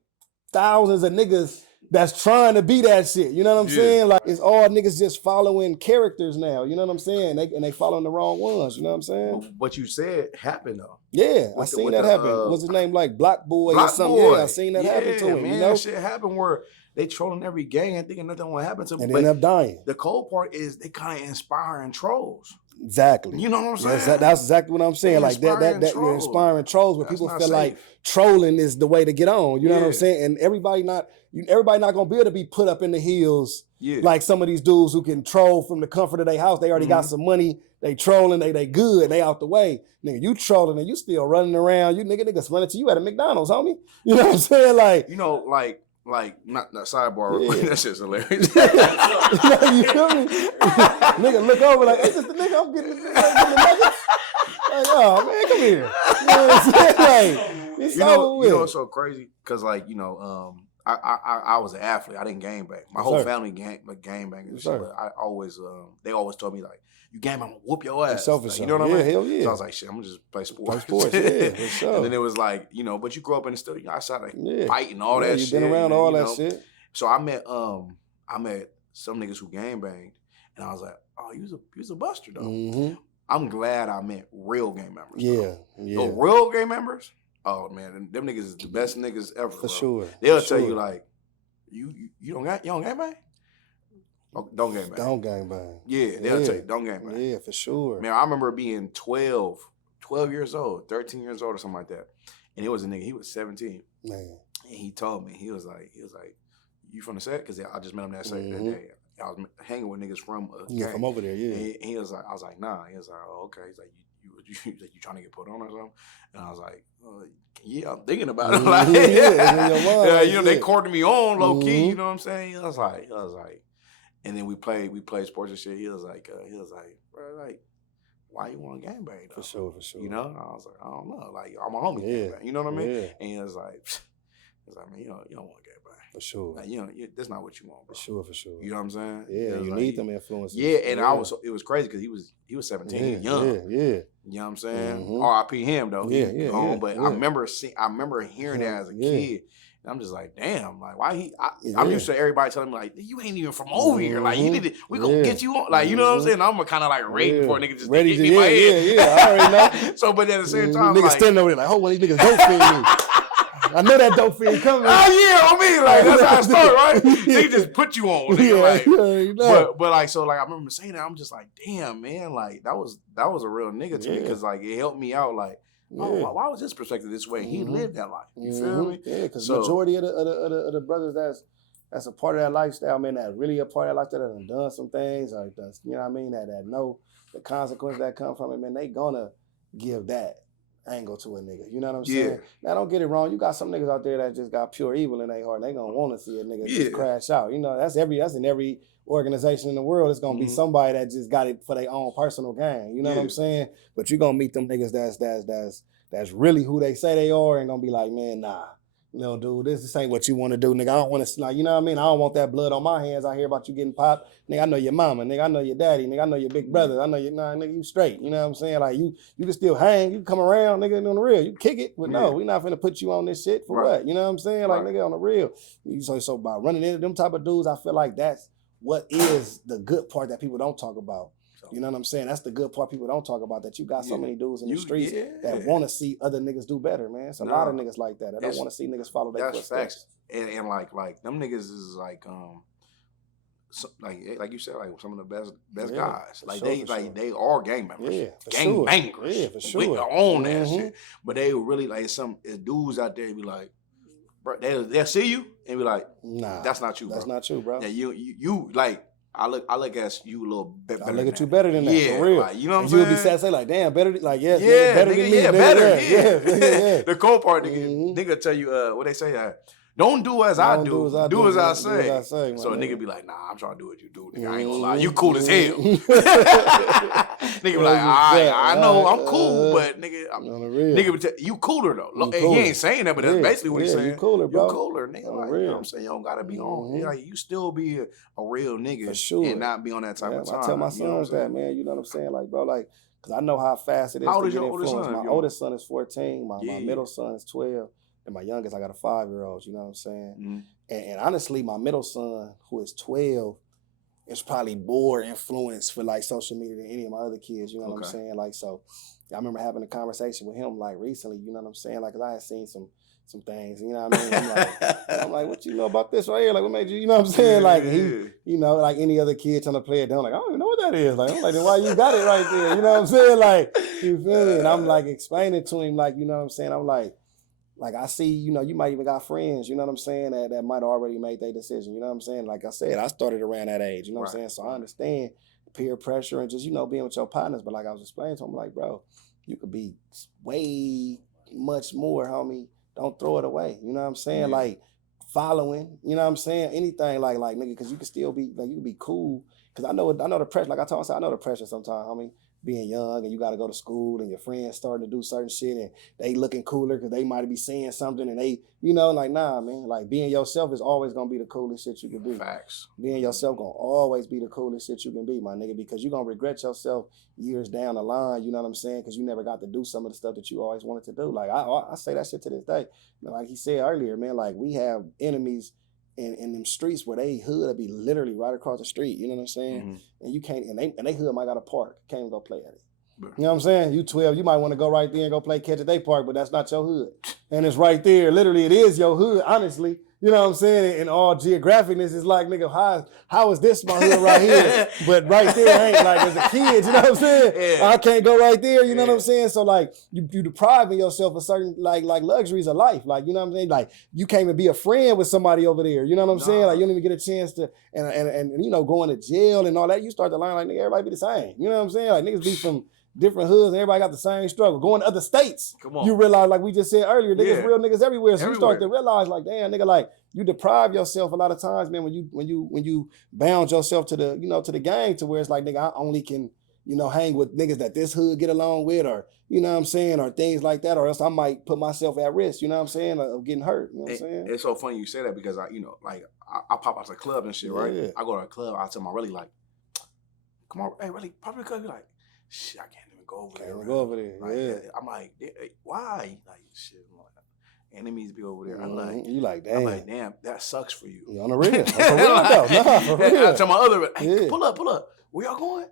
thousands of niggas that's trying to be that shit. You know what I'm saying? Like it's all niggas just following characters now. You know what I'm saying? They following the wrong ones. You know what I'm saying? What you said happened though. Yeah, I seen that happen. What's his name? Like Block Boy or something. Yeah, I seen that happen to him. Man, you know? Shit happened where they trolling every gang and thinking nothing will happen to them. And they end up dying. The cold part is they kind of inspiring trolls. Exactly. You know what I'm saying? Yes, that's exactly what I'm saying. Like that you're inspiring trolls where people feel like trolling is the way to get on. You know what I'm saying? And everybody not gonna be able to be put up in the hills like some of these dudes who can troll from the comfort of their house. They already got some money. They trolling. They good. They out the way. Nigga, you trolling and you still running around. You niggas running to you at a McDonald's, homie. You know what I'm saying? Like Not sidebar. That shit's hilarious. You feel me? Nigga look over like, hey, this the nigga I'm getting the nuggets. Like, oh man, come here. You know what I'm saying? Like, it's over with. You know, it's so crazy because I was an athlete. I didn't gang bang. My whole family gang banging and shit. But I always they always told me like, you gang bang, I'm gonna whoop your ass. Like, you know what I mean? Hell yeah. So I was like, shit, I'm gonna just play sports. For sure. And then it was like, but you grow up in the still, outside like fighting all that shit. You've been around all that shit. So I met some niggas who gang banged, and I was like, oh, you was a buster though. Mm-hmm. I'm glad I met real gang members. Yeah. The real gang members. Oh man, them niggas is the best niggas ever. For sure. They'll tell you like, you don't gang bang? Oh, don't gang bang. Don't gang bang. Yeah, they'll tell you, don't gang bang. Yeah, for sure. Man, I remember being 12 years old, 13 years old or something like that. And it was a nigga, he was 17. Man. And he told me, he was like, you from the set? Because I just met him that day. I was hanging with niggas from a gang. From over there, yeah. And he was like, I was like, nah. He was like, oh, okay. He's like, you trying to get put on or something? And I was like, yeah, I'm thinking about it. Like, they courted me on low key. You know what I'm saying? I was like, and then we played sports and shit. He was like, bro, like, why you want to gangbang though? For sure. You know? I was like, I don't know. Like, I'm a homie gangbang. You know what I mean? Yeah. And he was like, man, you don't want to gangbang. For sure. Like, that's not what you want, bro. For sure. You know what I'm saying? Yeah, you need them influences. Yeah, and it was crazy because he was 17, he was young. Yeah. You know what I'm saying? R.I.P. him though. But I remember hearing that as a kid. And I'm just like, damn, like why I'm used to everybody telling me like, you ain't even from over here. Like you need to, we gonna get you on. Like, you know what I'm saying? I'm kind of like ready for a nigga just ready to get my head. Yeah, I already know. So, but at the same time, niggas standing over there like, hold on, these niggas dope fiend me. I know that dope fiend coming. Oh yeah, on me, like that's how it started, right? They just put you on, nigga, like, but like, so like I remember saying that, I'm just like, damn, man, like that was a real nigga to me because like it helped me out, like. Oh, why was his perspective this way? He lived that life. You feel me? Yeah, because majority of the brothers that's a part of that lifestyle, man, that really a part of that lifestyle that have done some things, or you know what I mean, that know the consequences that come from it, man, they gonna give that angle to a nigga. You know what I'm saying? Now don't get it wrong. You got some niggas out there that just got pure evil in their heart and they gonna want to see a nigga just crash out. You know, that's in every organization in the world. It's gonna be somebody that just got it for their own personal gain. You know what I'm saying? But you're gonna meet them niggas that's really who they say they are and gonna be like, man, nah. No, dude, this ain't what you want to do, nigga. I don't want to, like, you know what I mean? I don't want that blood on my hands. I hear about you getting popped. Nigga, I know your mama. Nigga, I know your daddy. Nigga, I know your big brother. I know nigga, you straight. You know what I'm saying? Like, you can still hang. You can come around, nigga, on the real. You kick it. But no, we not finna put you on this shit for what? You know what I'm saying? Like, nigga, on the real. So by running into them type of dudes, I feel like that's what is the good part that people don't talk about. You know what I'm saying? That's the good part people don't talk about, that you got so many dudes in the streets that want to see other niggas do better, man. It's a lot of niggas like that. They don't want to see niggas follow their footsteps. Facts. And like them niggas is like like you said, like some of the best guys. Like they are gang members. Gang bangers. Yeah, for sure. We own that shit. But they really like some dudes out there be like, bro, they'll see you and be like, nah, that's not you, bro. That's not you, bro. Yeah, you like I look at you a little bit better. I look at you better than that. Yeah, for real. Like, you know what I'm saying? saying? You'll be sad, say like, damn, better. Like, yes, yeah, nigga, better than me. Yeah, nigga, better. Yeah. The cold part, nigga tell you what they say. Don't do as I do. Do as I Do as I say. So a nigga be like, nah, I'm trying to do what you do. Nigga, I ain't gonna lie. You cool as hell. Nigga be like, I know I'm cool, but nigga, you cooler though. He ain't saying that, but that's basically what he's saying. You cooler, bro. You cooler, nigga. Like, you know what I'm saying? You don't gotta be on. Like, you still be a real nigga for sure. And not be on that type of time. I tell my sons that, man. You know what I'm saying? Like, bro, like, because I know how fast it is. How old to is get your oldest influence. son? My oldest son is 14. My middle son is 12. And my youngest, I got a 5-year-old, you know what I'm saying? Mm-hmm. And honestly, my middle son, who is 12, is probably more influenced for like social media than any of my other kids, you know what I'm saying? Like, so I remember having a conversation with him like recently, you know what I'm saying? Like, cause I had seen some things, you know what I mean? I'm like, what you know about this right here? Like, what made you know what I'm saying? Like, he, you know, like any other kid trying to play it down, like, I don't even know what that is. Like, I'm like, then why you got it right there? You know what I'm saying? Like, you feel me? And I'm like explaining to him, like, you know what I'm saying? I'm like, I see, you know, you might even got friends, you know what I'm saying, that might already made their decision, you know what I'm saying? Like I said, I started around that age, you know what I'm saying? So I understand peer pressure and just, you know, being with your partners. But like I was explaining to him, like, bro, you could be way much more, homie. Don't throw it away, you know what I'm saying? Mm-hmm. Like, following, you know what I'm saying? Anything like nigga, because you can still be, like, you can be cool. Because I know the pressure, like I told you, I know the pressure sometimes, homie. Being young and you got to go to school and your friends starting to do certain shit and they looking cooler because they might be saying something and they, you know, like, nah, man, like being yourself is always going to be the coolest shit you can be. Facts. Being yourself going to always be the coolest shit you can be, my nigga, because you're going to regret yourself years down the line, you know what I'm saying? Because you never got to do some of the stuff that you always wanted to do. Like, I say that shit to this day. Like he said earlier, man, like we have enemies in them streets where they hood be literally right across the street, you know what I'm saying? Mm-hmm. And you can't, and they hood might got a park, can't even go play at it. You know what I'm saying? You 12, you might want to go right there and go play catch at they park, but that's not your hood. And it's right there. Literally, it is your hood, honestly. You know what I'm saying? And all geographicness is like, nigga, how is this my hood right here? But right there ain't, like, as a kid, you know what I'm saying? Yeah. I can't go right there, you know what I'm saying? So, like, you depriving yourself of certain, like luxuries of life. Like, you know what I'm saying? Like, you can't even be a friend with somebody over there. You know what I'm saying? Like, you don't even get a chance to, and you know, going to jail and all that. You start to learn, like, nigga, everybody be the same. You know what I'm saying? Like, niggas be from different hoods, and everybody got the same struggle. Going to other states, you realize, like we just said earlier, niggas, real niggas everywhere. So you start to realize, like, damn, nigga, like, you deprive yourself a lot of times, man, when you bound yourself to the, you know, to the gang, to where it's like, nigga, I only can, you know, hang with niggas that this hood get along with, or, you know what I'm saying, or things like that, or else I might put myself at risk, you know what I'm saying, of getting hurt, you know what I'm saying? It's so funny you say that because you know, like, I pop out to the club and shit, right? I go to a club, I tell my really, like, come on, hey, really, pop to the club, like, shit, I can't go over there. Like, I'm like, why? Like, shit, I'm like, enemies be over there. I'm like, you like, damn. I'm like, damn, that sucks for you. You on the real. For real though. Nah, for real. I tell my other, hey, pull up. Where y'all going?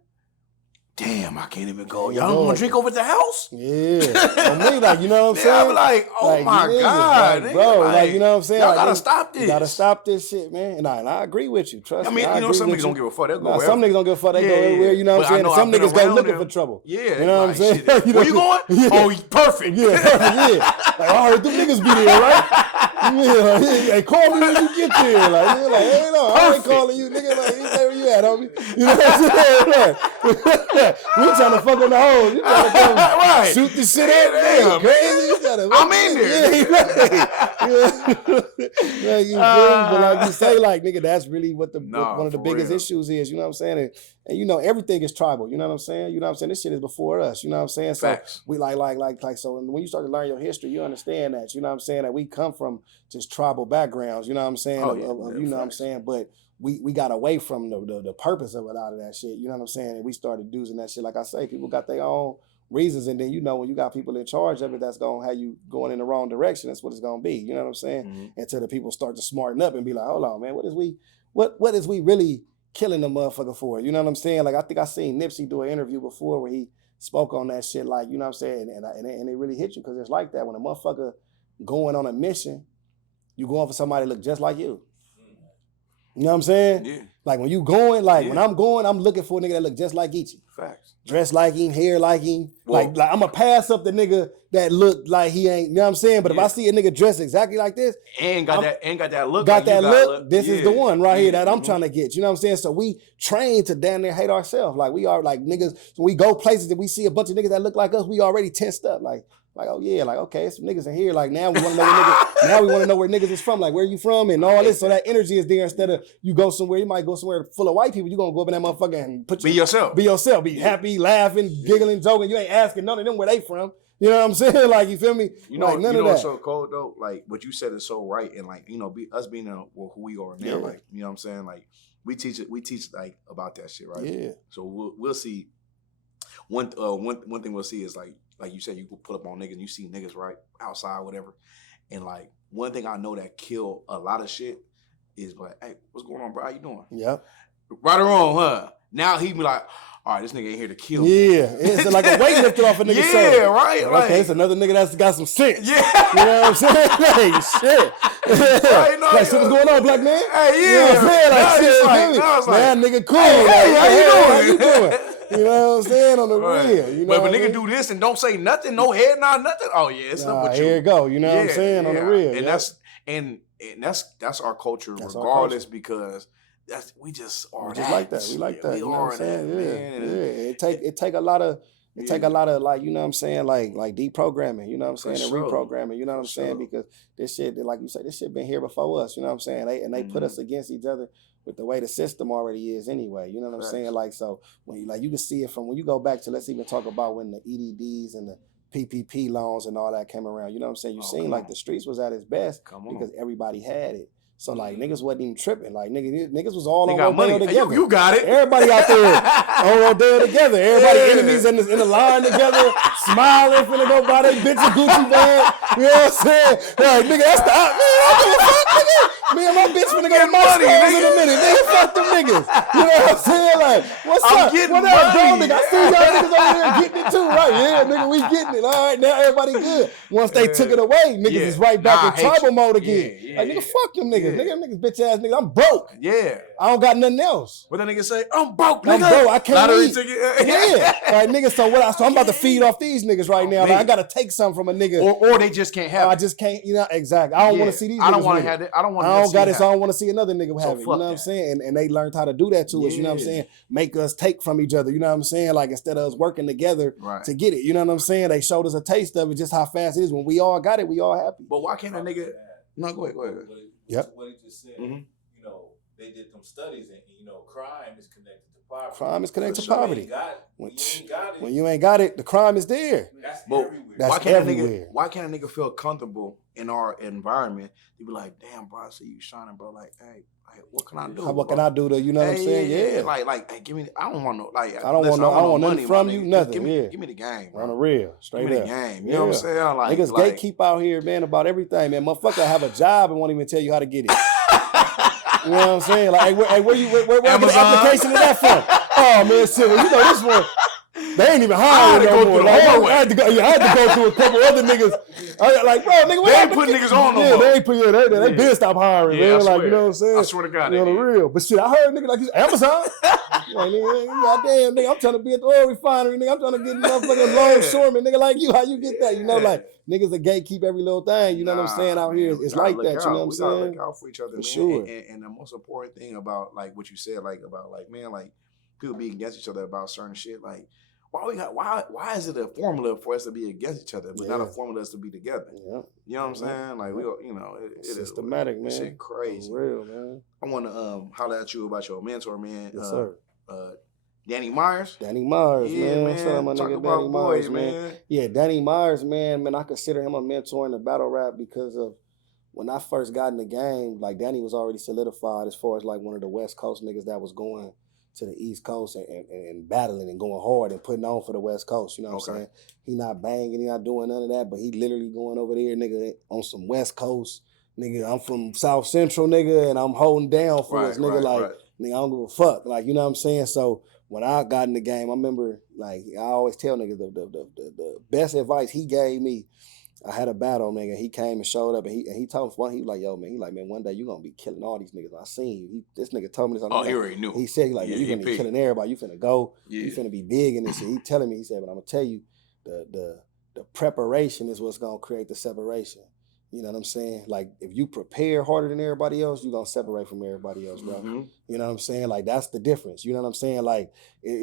Damn, I can't even go. Y'all don't want to drink over at the house? Yeah. On me, like, you know what I'm saying? I'm like, oh like, my God. Like, bro, like, you know what I'm saying? Y'all like, gotta stop this. You gotta stop this shit, man. And I agree with you. Trust me. I mean, you know, some niggas don't give a fuck. They'll go some niggas don't give a fuck. They go everywhere, you know what I'm saying? And some niggas go looking for trouble. Yeah. You know what I'm saying? Where you going? Oh, perfect. Yeah, perfect, yeah. Like, I heard them niggas be there, right? Yeah, hey, call me when you get there. Like, you're like, hey, no, I ain't calling you, nigga. Like, where you at, homie? You know what I'm saying? We trying to fuck on the hole. You trying to come shoot the shit up. Damn, crazy. I'm in there. But like you say, like, nigga, that's really what one of the biggest issues is. You know what I'm saying? And you know, everything is tribal. You know what I'm saying? You know what I'm saying? This shit is before us. You know what I'm saying? So Facts. we like. So when you start to learn your history, you understand that. You know what I'm saying? That we come from just tribal backgrounds. You know what I'm saying? You know what I'm saying? But we got away from the purpose of a lot of that shit. You know what I'm saying? And we started using that shit. Like I say, people got their own reasons, and then, you know, when you got people in charge of it, that's gonna have you going in the wrong direction. That's what it's gonna be. You know what I'm saying? Mm-hmm. Until the people start to smarten up and be like, hold on, man, what is we really killing the motherfucker for? You know what I'm saying? Like, I think I seen Nipsey do an interview before where he spoke on that shit, like, you know what I'm saying? And it really hit you, because it's like that when a motherfucker going on a mission, you going for somebody that look just like you. You You know what I'm saying? Yeah. Like when you going, when I'm going, I'm looking for a nigga that look just like Geechi. Facts. Dressed like him, hair like him. Like I'm going to pass up the nigga that look like he ain't, you know what I'm saying? But if I see a nigga dressed exactly like this. And got that look. Got that look. This is the one right here that I'm trying to get. You know what I'm saying? So we train to damn near hate ourselves. Like we are like niggas. When we go places that we see a bunch of niggas that look like us, we already tensed up. Like, oh yeah, like, okay, it's some niggas in here. Like now we want to know where niggas, now we want to know where niggas is from. Like, where you from and all this. So that energy is there instead of you go somewhere, you might go somewhere full of white people. You gonna go up in that motherfucker and be yourself. Be yourself. Be happy, laughing, giggling, joking. You ain't asking none of them where they from. You know what I'm saying? Like, you feel me? You know, like, none you of know that. What's so cold though? Like what you said is so right. And like, you know, us being who we are now, like, you know what I'm saying? Like we teach like about that shit, right? Yeah. So we'll see. One thing we'll see is like you said, you could pull up on niggas and you see niggas right outside, whatever. And like one thing I know that kill a lot of shit is like, hey, what's going on, bro? How you doing? Yep. Right or wrong, huh? Now he be like, all right, this nigga ain't here to kill me. Yeah, it's like a weight lifted off a nigga's shoulder. Yeah, right. Like, okay, it's another nigga that's got some sense. Yeah. You know what I'm saying? Like, shit. Right, no, like, shit, what's going on, black man? Hey, yeah. You know what I'm saying? Like, shit, man, nigga cool. Hey, how you doing? You know what I'm saying? On the real. You know but if a nigga do this and don't say nothing, no head, nothing. Oh yeah, it's up with you. Here you go. You know what I'm saying? On the real. And that's our culture, regardless, because we just are just like that. We like that. You know what I'm saying? Yeah. It take a lot of like, you know what I'm saying, like deprogramming, you know what I'm saying, and reprogramming, you know what I'm saying, because this shit, like you say, this shit been here before us, you know what I'm saying? They put us against each other with the way the system already is anyway, you know what I'm saying? Like, so when you can see it from when you go back to, let's even talk about when the EDDs and the PPP loans and all that came around, you know what I'm saying? You seen like the streets was at its best because everybody had it. So like niggas wasn't even tripping. Like niggas was all on Rodeo together. You got it. Everybody out there on Rodeo together. Everybody enemies in the line together, smiling, finna go buy their bitch a Gucci bag. You know what I'm saying? Like nigga, that's the man. I don't give a fuck, nigga. Me and my bitch finna go to my stores in a minute. Nigga, fuck them niggas. You know what I'm saying? Like, what's up? What up, bro? Nigga, I see y'all niggas over there getting it too, right? Yeah, nigga, we getting it. All right, now everybody good. Once they took it away, niggas is right back in tribal mode again. Like nigga, fuck them niggas. Niggas bitch ass niggas. I'm broke. Yeah. I don't got nothing else. What that nigga say? I'm broke, nigga. I'm broke. I can't Lottery eat. ticket. Yeah. Like nigga, so I'm about to feed off these niggas right now. Like, I gotta take something from a nigga. Or they just can't have it. I just can't, you know, exactly. I don't want to see these niggas. I don't want to have it. I don't want to I don't got it, so I don't want to see another nigga have it. You know what I'm that. saying? And they learned how to do that to us, you know what I'm saying? Make us take from each other, you know what I'm saying? Like instead of us working together to get it, you know what I'm saying? They showed us a taste of it, just how fast it is. When we all got it, we all happy. But why can't a nigga? No, go ahead. Yep. What he just said. You know, they did some studies, and you know, crime is connected to poverty. Crime is connected to poverty. When you ain't got it, the crime is there. That's everywhere. That's everywhere. Why can't a nigga feel comfortable in our environment? You be like, damn, bro, I see you shining, bro. Like, hey, what can I do? What can I do to, you know what I'm saying? Yeah. Like, hey, give me. I don't want no. Like, I don't want nothing from you. Nothing. Give me the game. On the real, straight up. Give me the game. You know what I'm saying? Like, niggas gatekeep out here, man, about everything, man. Motherfucker have a job and won't even tell you how to get it. You know what I'm saying? Like, hey, where get the application of that from? Oh man, shit. Well, you know this one. They ain't even hiring no more. Like, I had to go through a couple other niggas. Like, bro, nigga, they ain't putting niggas on no more. They ain't putting. They been stop hiring, man. Like, you know what I'm saying? I swear to God, you know the real. But shit, I heard niggas like this Amazon. Like, nigga, goddamn, nigga, I'm trying to be at the oil refinery, nigga. I'm trying to get motherfucking longshoreman, nigga, like you. How you get that? You know, like niggas that gatekeep every little thing. You know what I'm saying? Out here, it's like that. You know what I'm saying? We gotta look out for each other, man. Sure. And the most important thing about like what you said, like about like man, like people being against each other about certain shit, like. Why is it a formula for us to be against each other, but not a formula for us to be together? Yeah. You know what I'm saying? Like we, you know, it systematic, is, man. Shit crazy. For real, man. I want to holler at you about your mentor, man. Yes, sir. Danny Myers. Danny Myers, yeah, man. Shout out my Talk nigga about Danny boys, Myers, man. Yeah, Danny Myers, man. I consider him a mentor in the battle rap because of when I first got in the game. Like Danny was already solidified as far as like one of the West Coast niggas that was going to the East Coast and battling and going hard and putting on for the West Coast. You know what I'm saying? He not banging, he not doing none of that, but he literally going over there, nigga, on some West Coast. Nigga, I'm from South Central, nigga, and I'm holding down for us, nigga. Nigga, I don't give a fuck. Like, you know what I'm saying? So when I got in the game, I remember, like, I always tell niggas the best advice he gave me I had a battle, nigga. He came and showed up, and he told me, he was like, yo, man, one day you gonna be killing all these niggas. I seen you. This nigga told me this. He already knew. He said, like, man, you gonna be killing everybody. You finna go. Yeah. You finna be big in this shit. He telling me, he said, but I'm gonna tell you, the preparation is what's gonna create the separation. You know what I'm saying? Like, if you prepare harder than everybody else, you're going to separate from everybody else, bro. Mm-hmm. You know what I'm saying? Like, that's the difference. You know what I'm saying? Like,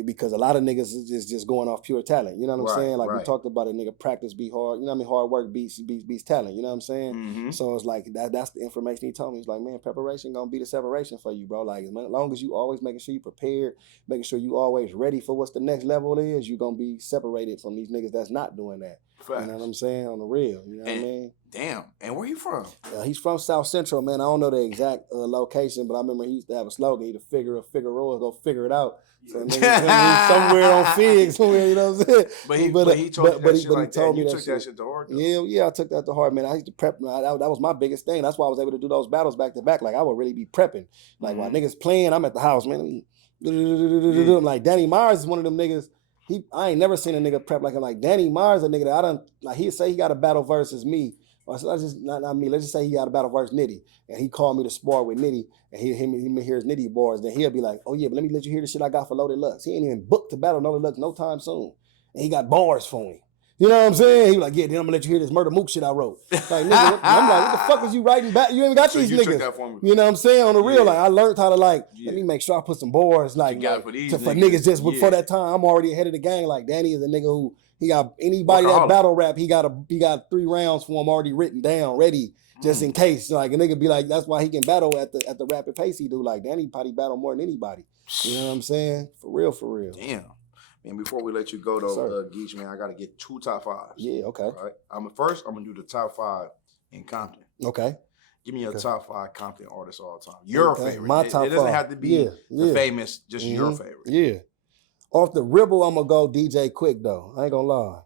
because a lot of niggas is just going off pure talent. You know what I'm saying? Like, we talked about it, nigga, practice be hard. You know what I mean? Hard work beats talent. You know what I'm saying? Mm-hmm. So it's like, that's the information he told me. He's like, man, preparation going to be the separation for you, bro. Like, as long as you always making sure you prepared, making sure you always ready for what's the next level is, you're going to be separated from these niggas that's not doing that. Facts. You know what I'm saying? On the real. You know what I mean? Damn. And where you from? He's from South Central, man. I don't know the exact location, but I remember he used to have a slogan. He'd figure go figure it out. So nigga, somewhere on Fig, somewhere, you know what I'm saying? But he told me that shit to heart, though. Yeah, I took that to heart, man. I used to prep. That was my biggest thing. That's why I was able to do those battles back to back. Like, I would really be prepping. Like, while niggas playing, I'm at the house, man. Like, Danny Myers is one of them niggas. I ain't never seen a nigga prep like him. Like, Danny Myers, a nigga that I done, like, he'd say he got a battle versus me. Or let's just, not me, let's just say he got a battle versus Nitty. And he called me to spar with Nitty, and he hear his Nitty bars. Then he'll be like, oh yeah, but let me let you hear the shit I got for Loaded Lux. He ain't even booked to battle Loaded Lux no time soon. And he got bars for me. You know what I'm saying? He was like, yeah, then I'm gonna let you hear this Murder Mook shit I wrote. Like, nigga, I'm like, what the fuck is you writing back? You ain't got these niggas. Took that for me. You know what I'm saying? On the real, like, I learned how to, like, let me make sure I put some bars, like for niggas just before that time. I'm already ahead of the game. Like, Danny is a nigga who, he got anybody that battle rap, he got 3 rounds for him already written down, ready, just in case. Like, a nigga be like, that's why he can battle at the rapid pace he do. Like, Danny probably battle more than anybody. You know what I'm saying? For real. Damn. And before we let you go, though, Geechi, man, I got to get 2 top 5s. Yeah, okay. All right. I'm going to do the top 5 in Compton. Okay. Give me a top 5 Compton artists all the time. Your favorite. My top 5. It doesn't have to be the famous, just your favorite. Yeah. Off the ribble, I'm going to go DJ Quick, though. I ain't going to lie.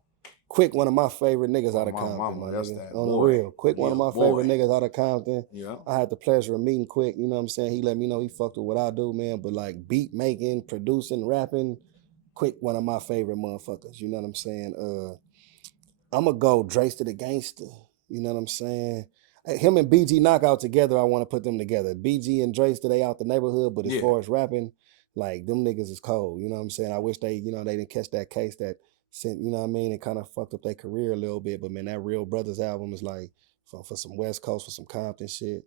Quick, one of my favorite niggas out of Compton. Mama, that's that on the real. Quick, one of my favorite niggas out of Compton. Yeah. I had the pleasure of meeting Quick. You know what I'm saying? He let me know he fucked with what I do, man. But, like, beat making, producing, rapping, Quick, one of my favorite motherfuckers. You know what I'm saying? I'm going to go Drace to the Gangster. You know what I'm saying? Him and BG Knockout together, I want to put them together. BG and Drace, they out the neighborhood, but as far as rapping, like, them niggas is cold. You know what I'm saying? I wish they didn't catch that case that sent, you know what I mean? It kind of fucked up their career a little bit. But, man, that Real Brothers album is like, for some West Coast, for some Compton shit.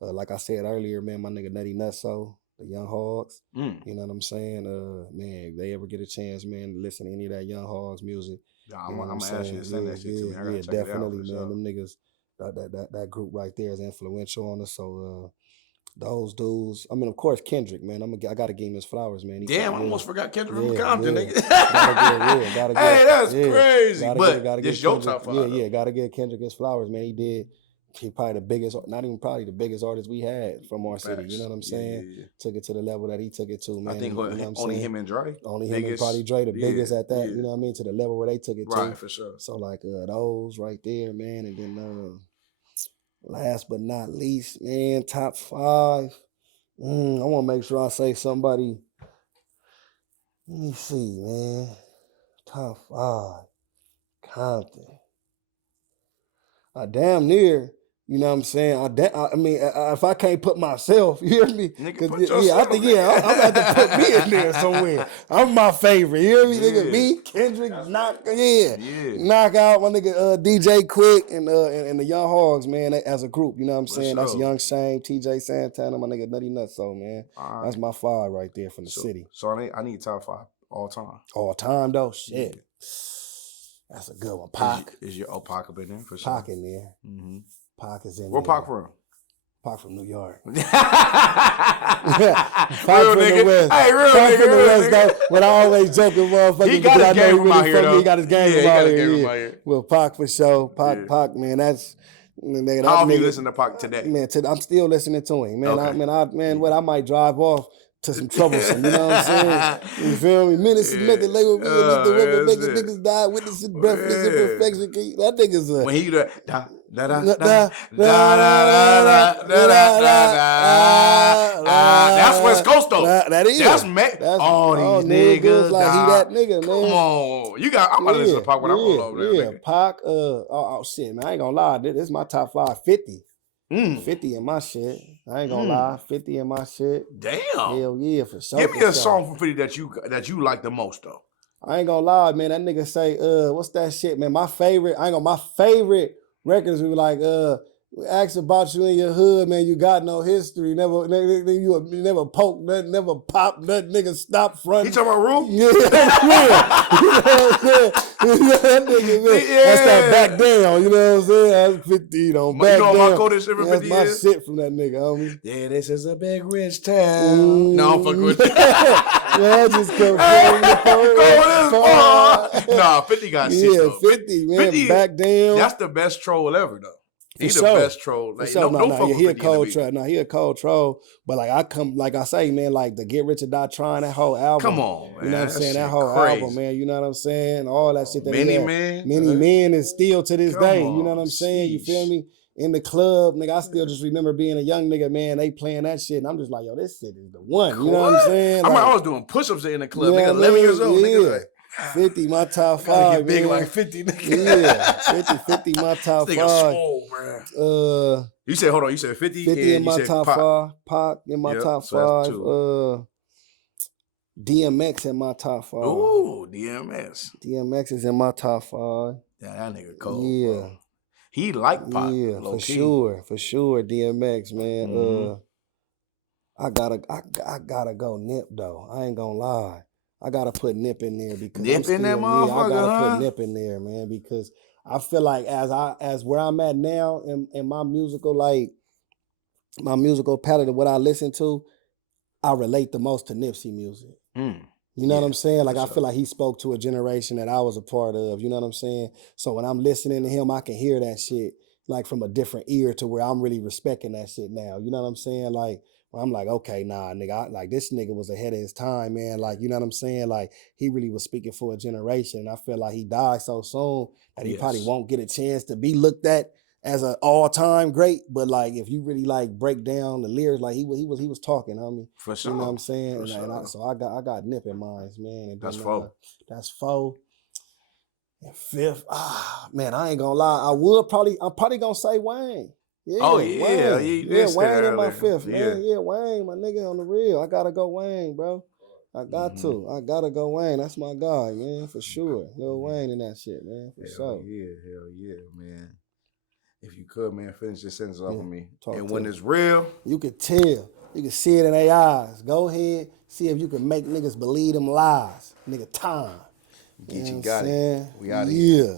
Like I said earlier, man, my nigga Nutty Nutso, the Young Hogs. You know what I'm saying? Man, if they ever get a chance, man, to listen to any of that Young Hogs music. Yeah, I'm going to ask you to send that shit to me. I gotta check definitely, it out, man. Them niggas, that group right there is influential on us. So, those dudes. I mean, of course, Kendrick, man. I gotta give him his flowers, man. Damn, I almost forgot Kendrick from Compton, nigga. Gotta get, hey, that's crazy. Gotta this your top 5. Yeah, gotta give Kendrick his flowers, man. He probably the biggest, not even probably the biggest artist we had from our city. You know what I'm saying? Yeah. Took it to the level that he took it to, man. I think only him and Dre. Only him and probably Dre, the biggest at that. You know what I mean? To the level where they took it to. Right, for sure. So, like, those right there, man. And then last but not least, man, top 5. I want to make sure I say somebody. Let me see, man. Top 5. Compton. Damn near. You know what I'm saying? I mean, if I can't put myself, you hear me? Nigga, I think, I'm about to put me in there somewhere. I'm my favorite. You hear me? Nigga, me, Kendrick, Knockout, my nigga DJ Quick, and the Young Hogs, man, as a group. You know what I'm saying? That's Young Shane, TJ Santana, my nigga Nutty Nutso, man. That's my 5 right there from the city. So I need top 5 all time. All time, though? Shit. That's a good one. Pac. Is your Pac up in there for sure? Pac in there. Mm-hmm. Pac is in Where there. Pac from? Pac from New York. Pac from the West. Hey, real Pac nigga, from the West, though. But I always joke with motherfuckers. He got his game from out here, though. He got his game from out here. Well, Pac for sure. Pac, man, that's... Nigga, how often you listen to Pac today? Man, I'm still listening to him. Man, I might drive off to some troublesome, you know what I'm saying? You feel me? Menace method label, the weapon making niggas die, witnessing breathless imperfection. That nigga's when he That's West Coast though. That is. That's all these niggas like he that nigga, man. Come on, I'm gonna listen to Pac when I roll over there. Nigga. Pac. Shit, man. I ain't gonna lie. This is my top 5. 50. 50 in my shit. I ain't gonna lie. 50 in my shit. Damn. Hell yeah, for sure. Give me a song from 50 that you like the most though. I ain't gonna lie, man. That nigga say, what's that shit, man? My favorite records we like, we ask about you in your hood, man. You got no history. You never poke nothing, never pop nothing. Nigga, stop fronting. You talking about Rue? Yeah, that nigga, man. Yeah. That's that back down. You know what I'm saying? That's 50. Back down. You know my coldest shit for 50 That's years? my shit from that nigga, homie. Yeah, this is a big rich town. No, I'm fucking with you. Yeah, I just come Nah, 50 got shit though. 50, man. 50, back down. That's the best troll ever though. He's the best troll. Like, he a cold troll. No, he a cold troll. But like I say, man, like the Get Rich or Die Trying, that whole album. Come on, man. You know what I'm saying? That whole crazy. album, man. You know what I'm saying? All that shit that Many Men is still to this day. You know what I'm saying? You feel me? In the club, nigga, I still just remember being a young nigga, man. They playing that shit, and I'm just like, yo, this shit is the one. You know what I'm saying? Like, I was doing push-ups in the club, nigga, 11 years old. Yeah. Nigga, like, 50, my top 5. Get big man. like 50, nigga. Yeah, 50, my top 5. Swole, bro. You said, hold on, you said 50? 50 in my top 5. Pac in my top 5. DMX in my top 5. Ooh, DMX. DMX is in my top 5. Yeah, that nigga cold. Yeah. Bro. He like Pac. Yeah, for sure, DMX, man. Mm-hmm. I gotta go Nip though. I ain't gonna lie. I gotta put Nip in there because Nip in that motherfucker. I gotta put Nip in there, man, because I feel like as where I'm at now in my musical palette of what I listen to, I relate the most to Nipsey music. You know what I'm saying? Like, I feel like he spoke to a generation that I was a part of. You know what I'm saying? So when I'm listening to him, I can hear that shit like from a different ear to where I'm really respecting that shit now. You know what I'm saying? Like, I'm like, okay, nah, nigga, like this nigga was ahead of his time, man. Like, you know what I'm saying? Like, he really was speaking for a generation. And I feel like he died so soon that he probably won't get a chance to be looked at as an all-time great, but like if you really like break down the lyrics, like he was talking, homie. For sure. You know what I'm saying? So I got Nip in mind, man. And that's 4. That's 4. And 5th, man, I ain't gonna lie. I'm probably gonna say Wayne. Yeah, Wayne. Wayne in my 5th, man. Yeah, Wayne, my nigga on the real. I gotta go Wayne, bro. I gotta go Wayne. That's my guy, man, for sure. Lil Wayne in that shit, man, for sure. Hell yeah, man. If you could, man, finish this sentence off of me. And when it's real, you can tell. You can see it in their eyes. Go ahead, see if you can make niggas believe them lies. Nigga, time. Geechi Gotti. We out of here. Yeah.